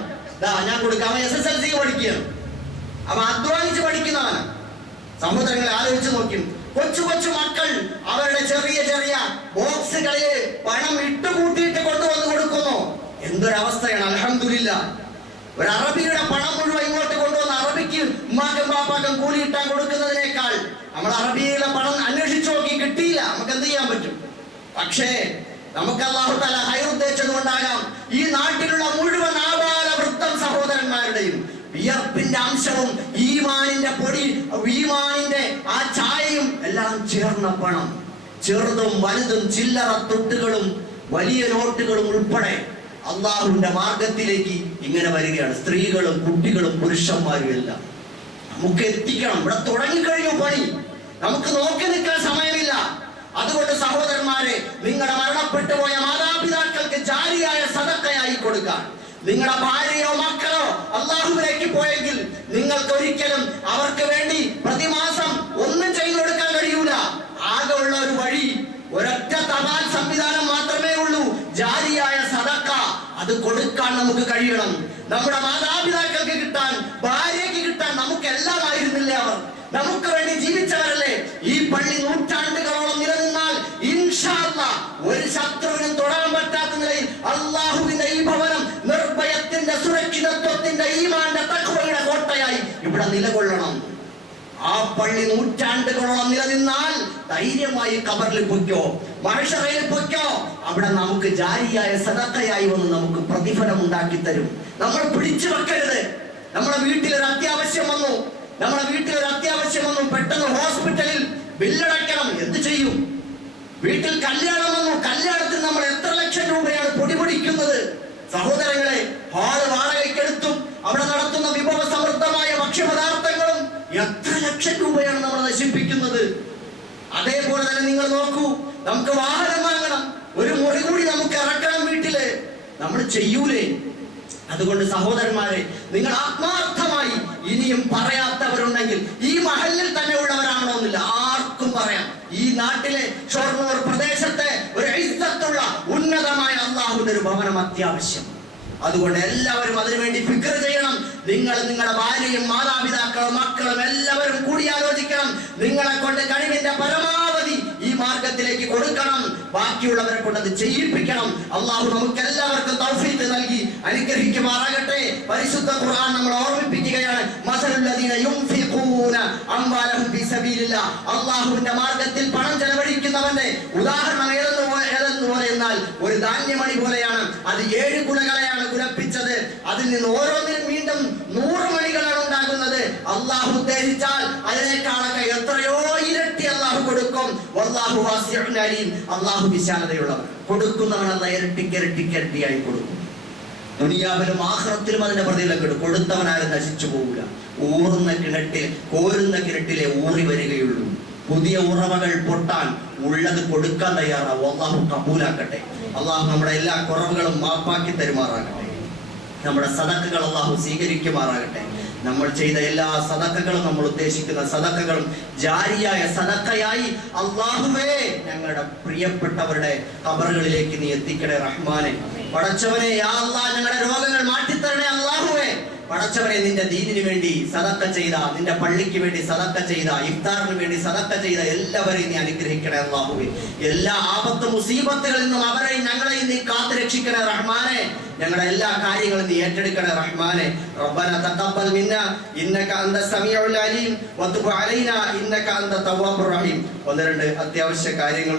ഞാൻ കൊടുക്കാം. അവൻ SSLC പഠിക്കുകയാണ്, അവൻ അധ്വാനിച്ച് പഠിക്കുന്നവൻ. സഹോദരങ്ങളെ ആലോചിച്ച് നോക്കും, കൊച്ചു മക്കൾ അവരുടെ ചെറിയ ബോക്സുകളിൽ പണം ഇട്ടുകൂട്ടിയിട്ട് കൊണ്ടുവന്ന് കൊടുക്കുന്നു. എന്തൊരവസ്ഥയാണ്! അൽഹംദുലില്ലാഹ്. ഒരു അറബിയുടെ പണം മുഴുവൻ ഇങ്ങോട്ട് കൊണ്ടുവന്ന് അറബിക്ക് ഉമ്മാക്കും പാപ്പാക്കും കൂലി ഇട്ടാൻ കൊടുക്കുന്നതിനേക്കാൾ നമ്മൾ അറബിയുടെ പണം അന്വേഷിച്ചു നോക്കി, കിട്ടിയില്ല. നമുക്ക് എന്ത് ചെയ്യാൻ പറ്റും? പക്ഷേ നമുക്ക് അല്ലാഹു തആല ഹൈർ ഉദ്ദേശിച്ചത് കൊണ്ടാകാം ഈ നാട്ടിലുള്ള മുഴുവൻ ആബാല വൃദ്ധം സഹോദരന്മാരുടെയും വിയർപ്പിന്റെ അംശവും ഈമാനിന്റെ പൊടി, ഈമാനിന്റെ ആ ചായയും എല്ലാം ചേർന്ന പണം, ചെറുതും വലുതും ചില്ലറ തൊട്ടുകളും വലിയ നോട്ടുകളും ഉൾപ്പെടെ അള്ളാഹുവിന്റെ മാർഗത്തിലേക്ക് ഇങ്ങനെ വരികയാണ്. സ്ത്രീകളും കുട്ടികളും പുരുഷന്മാരും എല്ലാം നമുക്ക് എത്തിക്കണം. ഇവിടെ തുടങ്ങിക്കഴിഞ്ഞു പണി, നമുക്ക് നോക്കി നിൽക്കാൻ സമയമില്ല. അതുകൊണ്ട് സഹോദരന്മാരെ, നിങ്ങളുടെ മരണപ്പെട്ടു പോയ മാതാപിതാക്കൾക്ക് ജാരിയായ സദഖയായി കൊടുക്കാൻ, നിങ്ങളുടെ ഭാര്യയോ മക്കളോ അള്ളാഹുവിലേക്ക് പോയെങ്കിൽ നിങ്ങൾക്ക് ഒരിക്കലും അവർക്ക് വേണ്ടി പ്രതിമാസം ഒന്നും ചെയ്തു കൊടുക്കാൻ കഴിയൂല. ആകെ ഉള്ള ഒരു വഴി, ഒരൊറ്റ തപാൽ സംവിധാനം മാത്രമേ ഉള്ളൂ, ജാരിയായ സദഖ. അത് കൊടുക്കാൻ നമുക്ക് കഴിയണം. നമ്മുടെ മാതാപിതാക്കൾക്ക് കിട്ടാൻ, ഭാര്യയ്ക്ക് കിട്ടാൻ, നമുക്കെല്ലാം ആയിരുന്നില്ലേ അവർ? നമുക്ക് വേണ്ടി ജീവിച്ചവരല്ലേ? ഈ പള്ളി നൂറ്റാണ്ടുകളോളം നിലനിന്നാൽ ഇൻഷാ അല്ലാഹ് ഒരു ശത്രുവിനും തൊടാൻ പറ്റാത്ത നിലയിൽ അള്ളാഹുവിന്റെ ഈ ഭവനം നിർഭയത്തിന്റെ, സുരക്ഷിതത്വത്തിന്റെ, ഈമാന്റെ, തഖ്വയുടെ കോട്ടയായി ഇവിടെ നിലകൊള്ളണം. ആ പള്ളി നൂറ്റാണ്ടുകളോളം നിലനിന്നാൽ ധൈര്യമായി ഖബറിൽ പൊയ്ക്കോ, മഹ്ശറയിൽ പൊയ്ക്കോ. അവിടെ നമുക്ക് ജാരിയായ സദഖയായി വന്ന് നമുക്ക് പ്രതിഫലം ഉണ്ടാക്കി തരും. നമ്മൾ പിടിച്ചു വെക്കരുത്. നമ്മുടെ വീട്ടിലൊരു അത്യാവശ്യം വന്നു, പെട്ടെന്ന് ഹോസ്പിറ്റലിൽ ബില്ലടയ്ക്കണം, എന്ത് ചെയ്യും? വീട്ടിൽ കല്യാണം വന്നു, കല്യാണത്തിന് നമ്മൾ എത്ര ലക്ഷം രൂപയാണ് പൊടിപൊടിക്കുന്നത്? സഹോദരങ്ങളെ, ഹാള് വാടകയ്ക്കെടുത്തും അവിടെ നടത്തുന്ന വിഭവ സമൃദ്ധമായ ഭക്ഷ്യപദാർത്ഥങ്ങളും എത്ര ലക്ഷം രൂപയാണ് നമ്മൾ നശിപ്പിക്കുന്നത്. അതേപോലെ തന്നെ നിങ്ങൾ നോക്കൂ, നമുക്ക് വാഹനം വാങ്ങണം, ഒരു മുറി കൂടി നമുക്ക് ഇറക്കണം വീട്ടില്, നമ്മൾ ചെയ്യൂലേ? അതുകൊണ്ട് സഹോദരന്മാരെ, നിങ്ങൾ ആത്മാർത്ഥമായി ഇനിയും പറയാത്തവരുണ്ടെങ്കിൽ ഈ മഹല്ലിൽ തന്നെ ഉള്ളവരാണോന്നില്ല, ആർക്കും പറയാം. ഈ നാട്ടിലെ ഷൊർണൂർ പ്രദേശത്തെ ഒരു ഇസ്സത്തുള്ള ഉന്നതമായ അള്ളാഹുവിന്റെ ഒരു ഭവനം അത്യാവശ്യം. അതുകൊണ്ട് എല്ലാവരും അതിനുവേണ്ടി ഫിക്ർ ചെയ്യണം. നിങ്ങൾ നിങ്ങളുടെ ഭാര്യയും മാതാപിതാക്കളും മക്കളും എല്ലാവരും കൂടി ആലോചിക്കണം. നിങ്ങളെ കൊണ്ട് കഴിവിന്റെ പരമാവധി ഈ മാർഗത്തിലേക്ക് കൊടുക്കണം. ബാക്കിയുള്ളവരെ കൊണ്ട് അത് ചെയ്യിപ്പിക്കണം. അള്ളാഹു നമുക്ക് എല്ലാവർക്കും തൗഫീഖ് നൽകി അനുഗ്രഹിക്കുമാറാകട്ടെ. പരിശുദ്ധ ഖുർആൻ നമ്മൾ ഓർമ്മിപ്പിക്കുകയാണ്, മസലുല്ലദീന യുൻഫിഖൂന അംവാലഹും ഫീ സബീലില്ലാഹ്. അല്ലാഹുവിന്റെ മാർഗ്ഗത്തിൽ പണം ചെലവഴിക്കുന്നവന്റെ ഉദാഹരണം ഏതെന്ന് എന്നാൽ ഒരു ധാന്യമണി പോലെയാണ്. അത് 7 കുലകളെയാണ് കുലപ്പിച്ചത്. അതിൽ നിന്ന് ഓരോന്നിനും വീണ്ടും 100 മണികളാണ് ഉണ്ടാകുന്നത്. അള്ളാഹു ഉദ്ദേശിച്ചാൽ അതിനേക്കാളൊക്കെ എത്രയോ ഇരട്ടി അള്ളാഹു കൊടുക്കും. വല്ലാഹു വാസിഉൻ അലീം. അള്ളാഹു വിശാലതയുള്ളവൻ, കൊടുക്കുന്നവൻ അല്ലാഹു ഇരട്ടിക്കിരട്ടിയായി കൊടുക്കും. ദുനിയാവിലും ആഖിറത്തിലും അതിന്റെ പ്രതിഫലം കിട്ടും. കൊടുത്തവനാരും നശിച്ചു പോകില്ല. കോരുന്ന കിണറ്റിലെ ഊറി വരികയുള്ളൂ. പുതിയ ഉറവകൾ പൊട്ടാൻ ഉള്ളത് കൊടുക്കാൻ തയ്യാറാവും. അള്ളാഹു കബൂലാക്കട്ടെ. അള്ളാഹു നമ്മുടെ എല്ലാ കുറവുകളും മാപ്പാക്കി തരുമാറാകട്ടെ. നമ്മുടെ സദഖകൾ അള്ളാഹു സ്വീകരിക്കുമാറാകട്ടെ. നമ്മൾ ചെയ്ത എല്ലാ സദഖകളും, നമ്മൾ ഉദ്ദേശിക്കുന്ന സദഖകളും ജാരിയായ സദഖയായി അള്ളാഹുവേ ഞങ്ങളുടെ പ്രിയപ്പെട്ടവരുടെ ഖബറുകളിലേക്ക് നീ എത്തിക്കണേ റഹ്മാനെ. പടച്ചവനെ, യാ അല്ലാഹ്, ഞങ്ങളുടെ രോഗങ്ങൾ മാറ്റിത്തരണേ അള്ളാഹുവേ. പടച്ചവനെ, നിന്റെ ദീനിന് വേണ്ടി സദഖ ചെയ്ത, നിന്റെ പള്ളിക്ക് വേണ്ടി സദഖ ചെയ്ത, ഇഫ്താറിന് വേണ്ടി സദഖ ചെയ്ത എല്ലാവരെയും നീ അനുഗ്രഹിക്കണേ അല്ലാഹുവേ. എല്ലാ ആപത്ത് മുസീബത്തുകളിൽ നിന്നും അവരെയും ഞങ്ങളെയും നീ കാത്തു രക്ഷിക്കണേ റഹ്മാനെ. ഞങ്ങളുടെ എല്ലാ കാര്യങ്ങളും നീ ഏറ്റെടുക്കണേ റഹ്മാനെ. റബ്ബന തഖബ്ബൽ മിന്നാ ഇന്നക അന്ത സമീഉൽ അലീം വതുബ് അലൈനാ ഇന്നക അന്ത തവ്വാബുർ റഹീം. 1-2 അത്യാവശ്യ കാര്യങ്ങൾ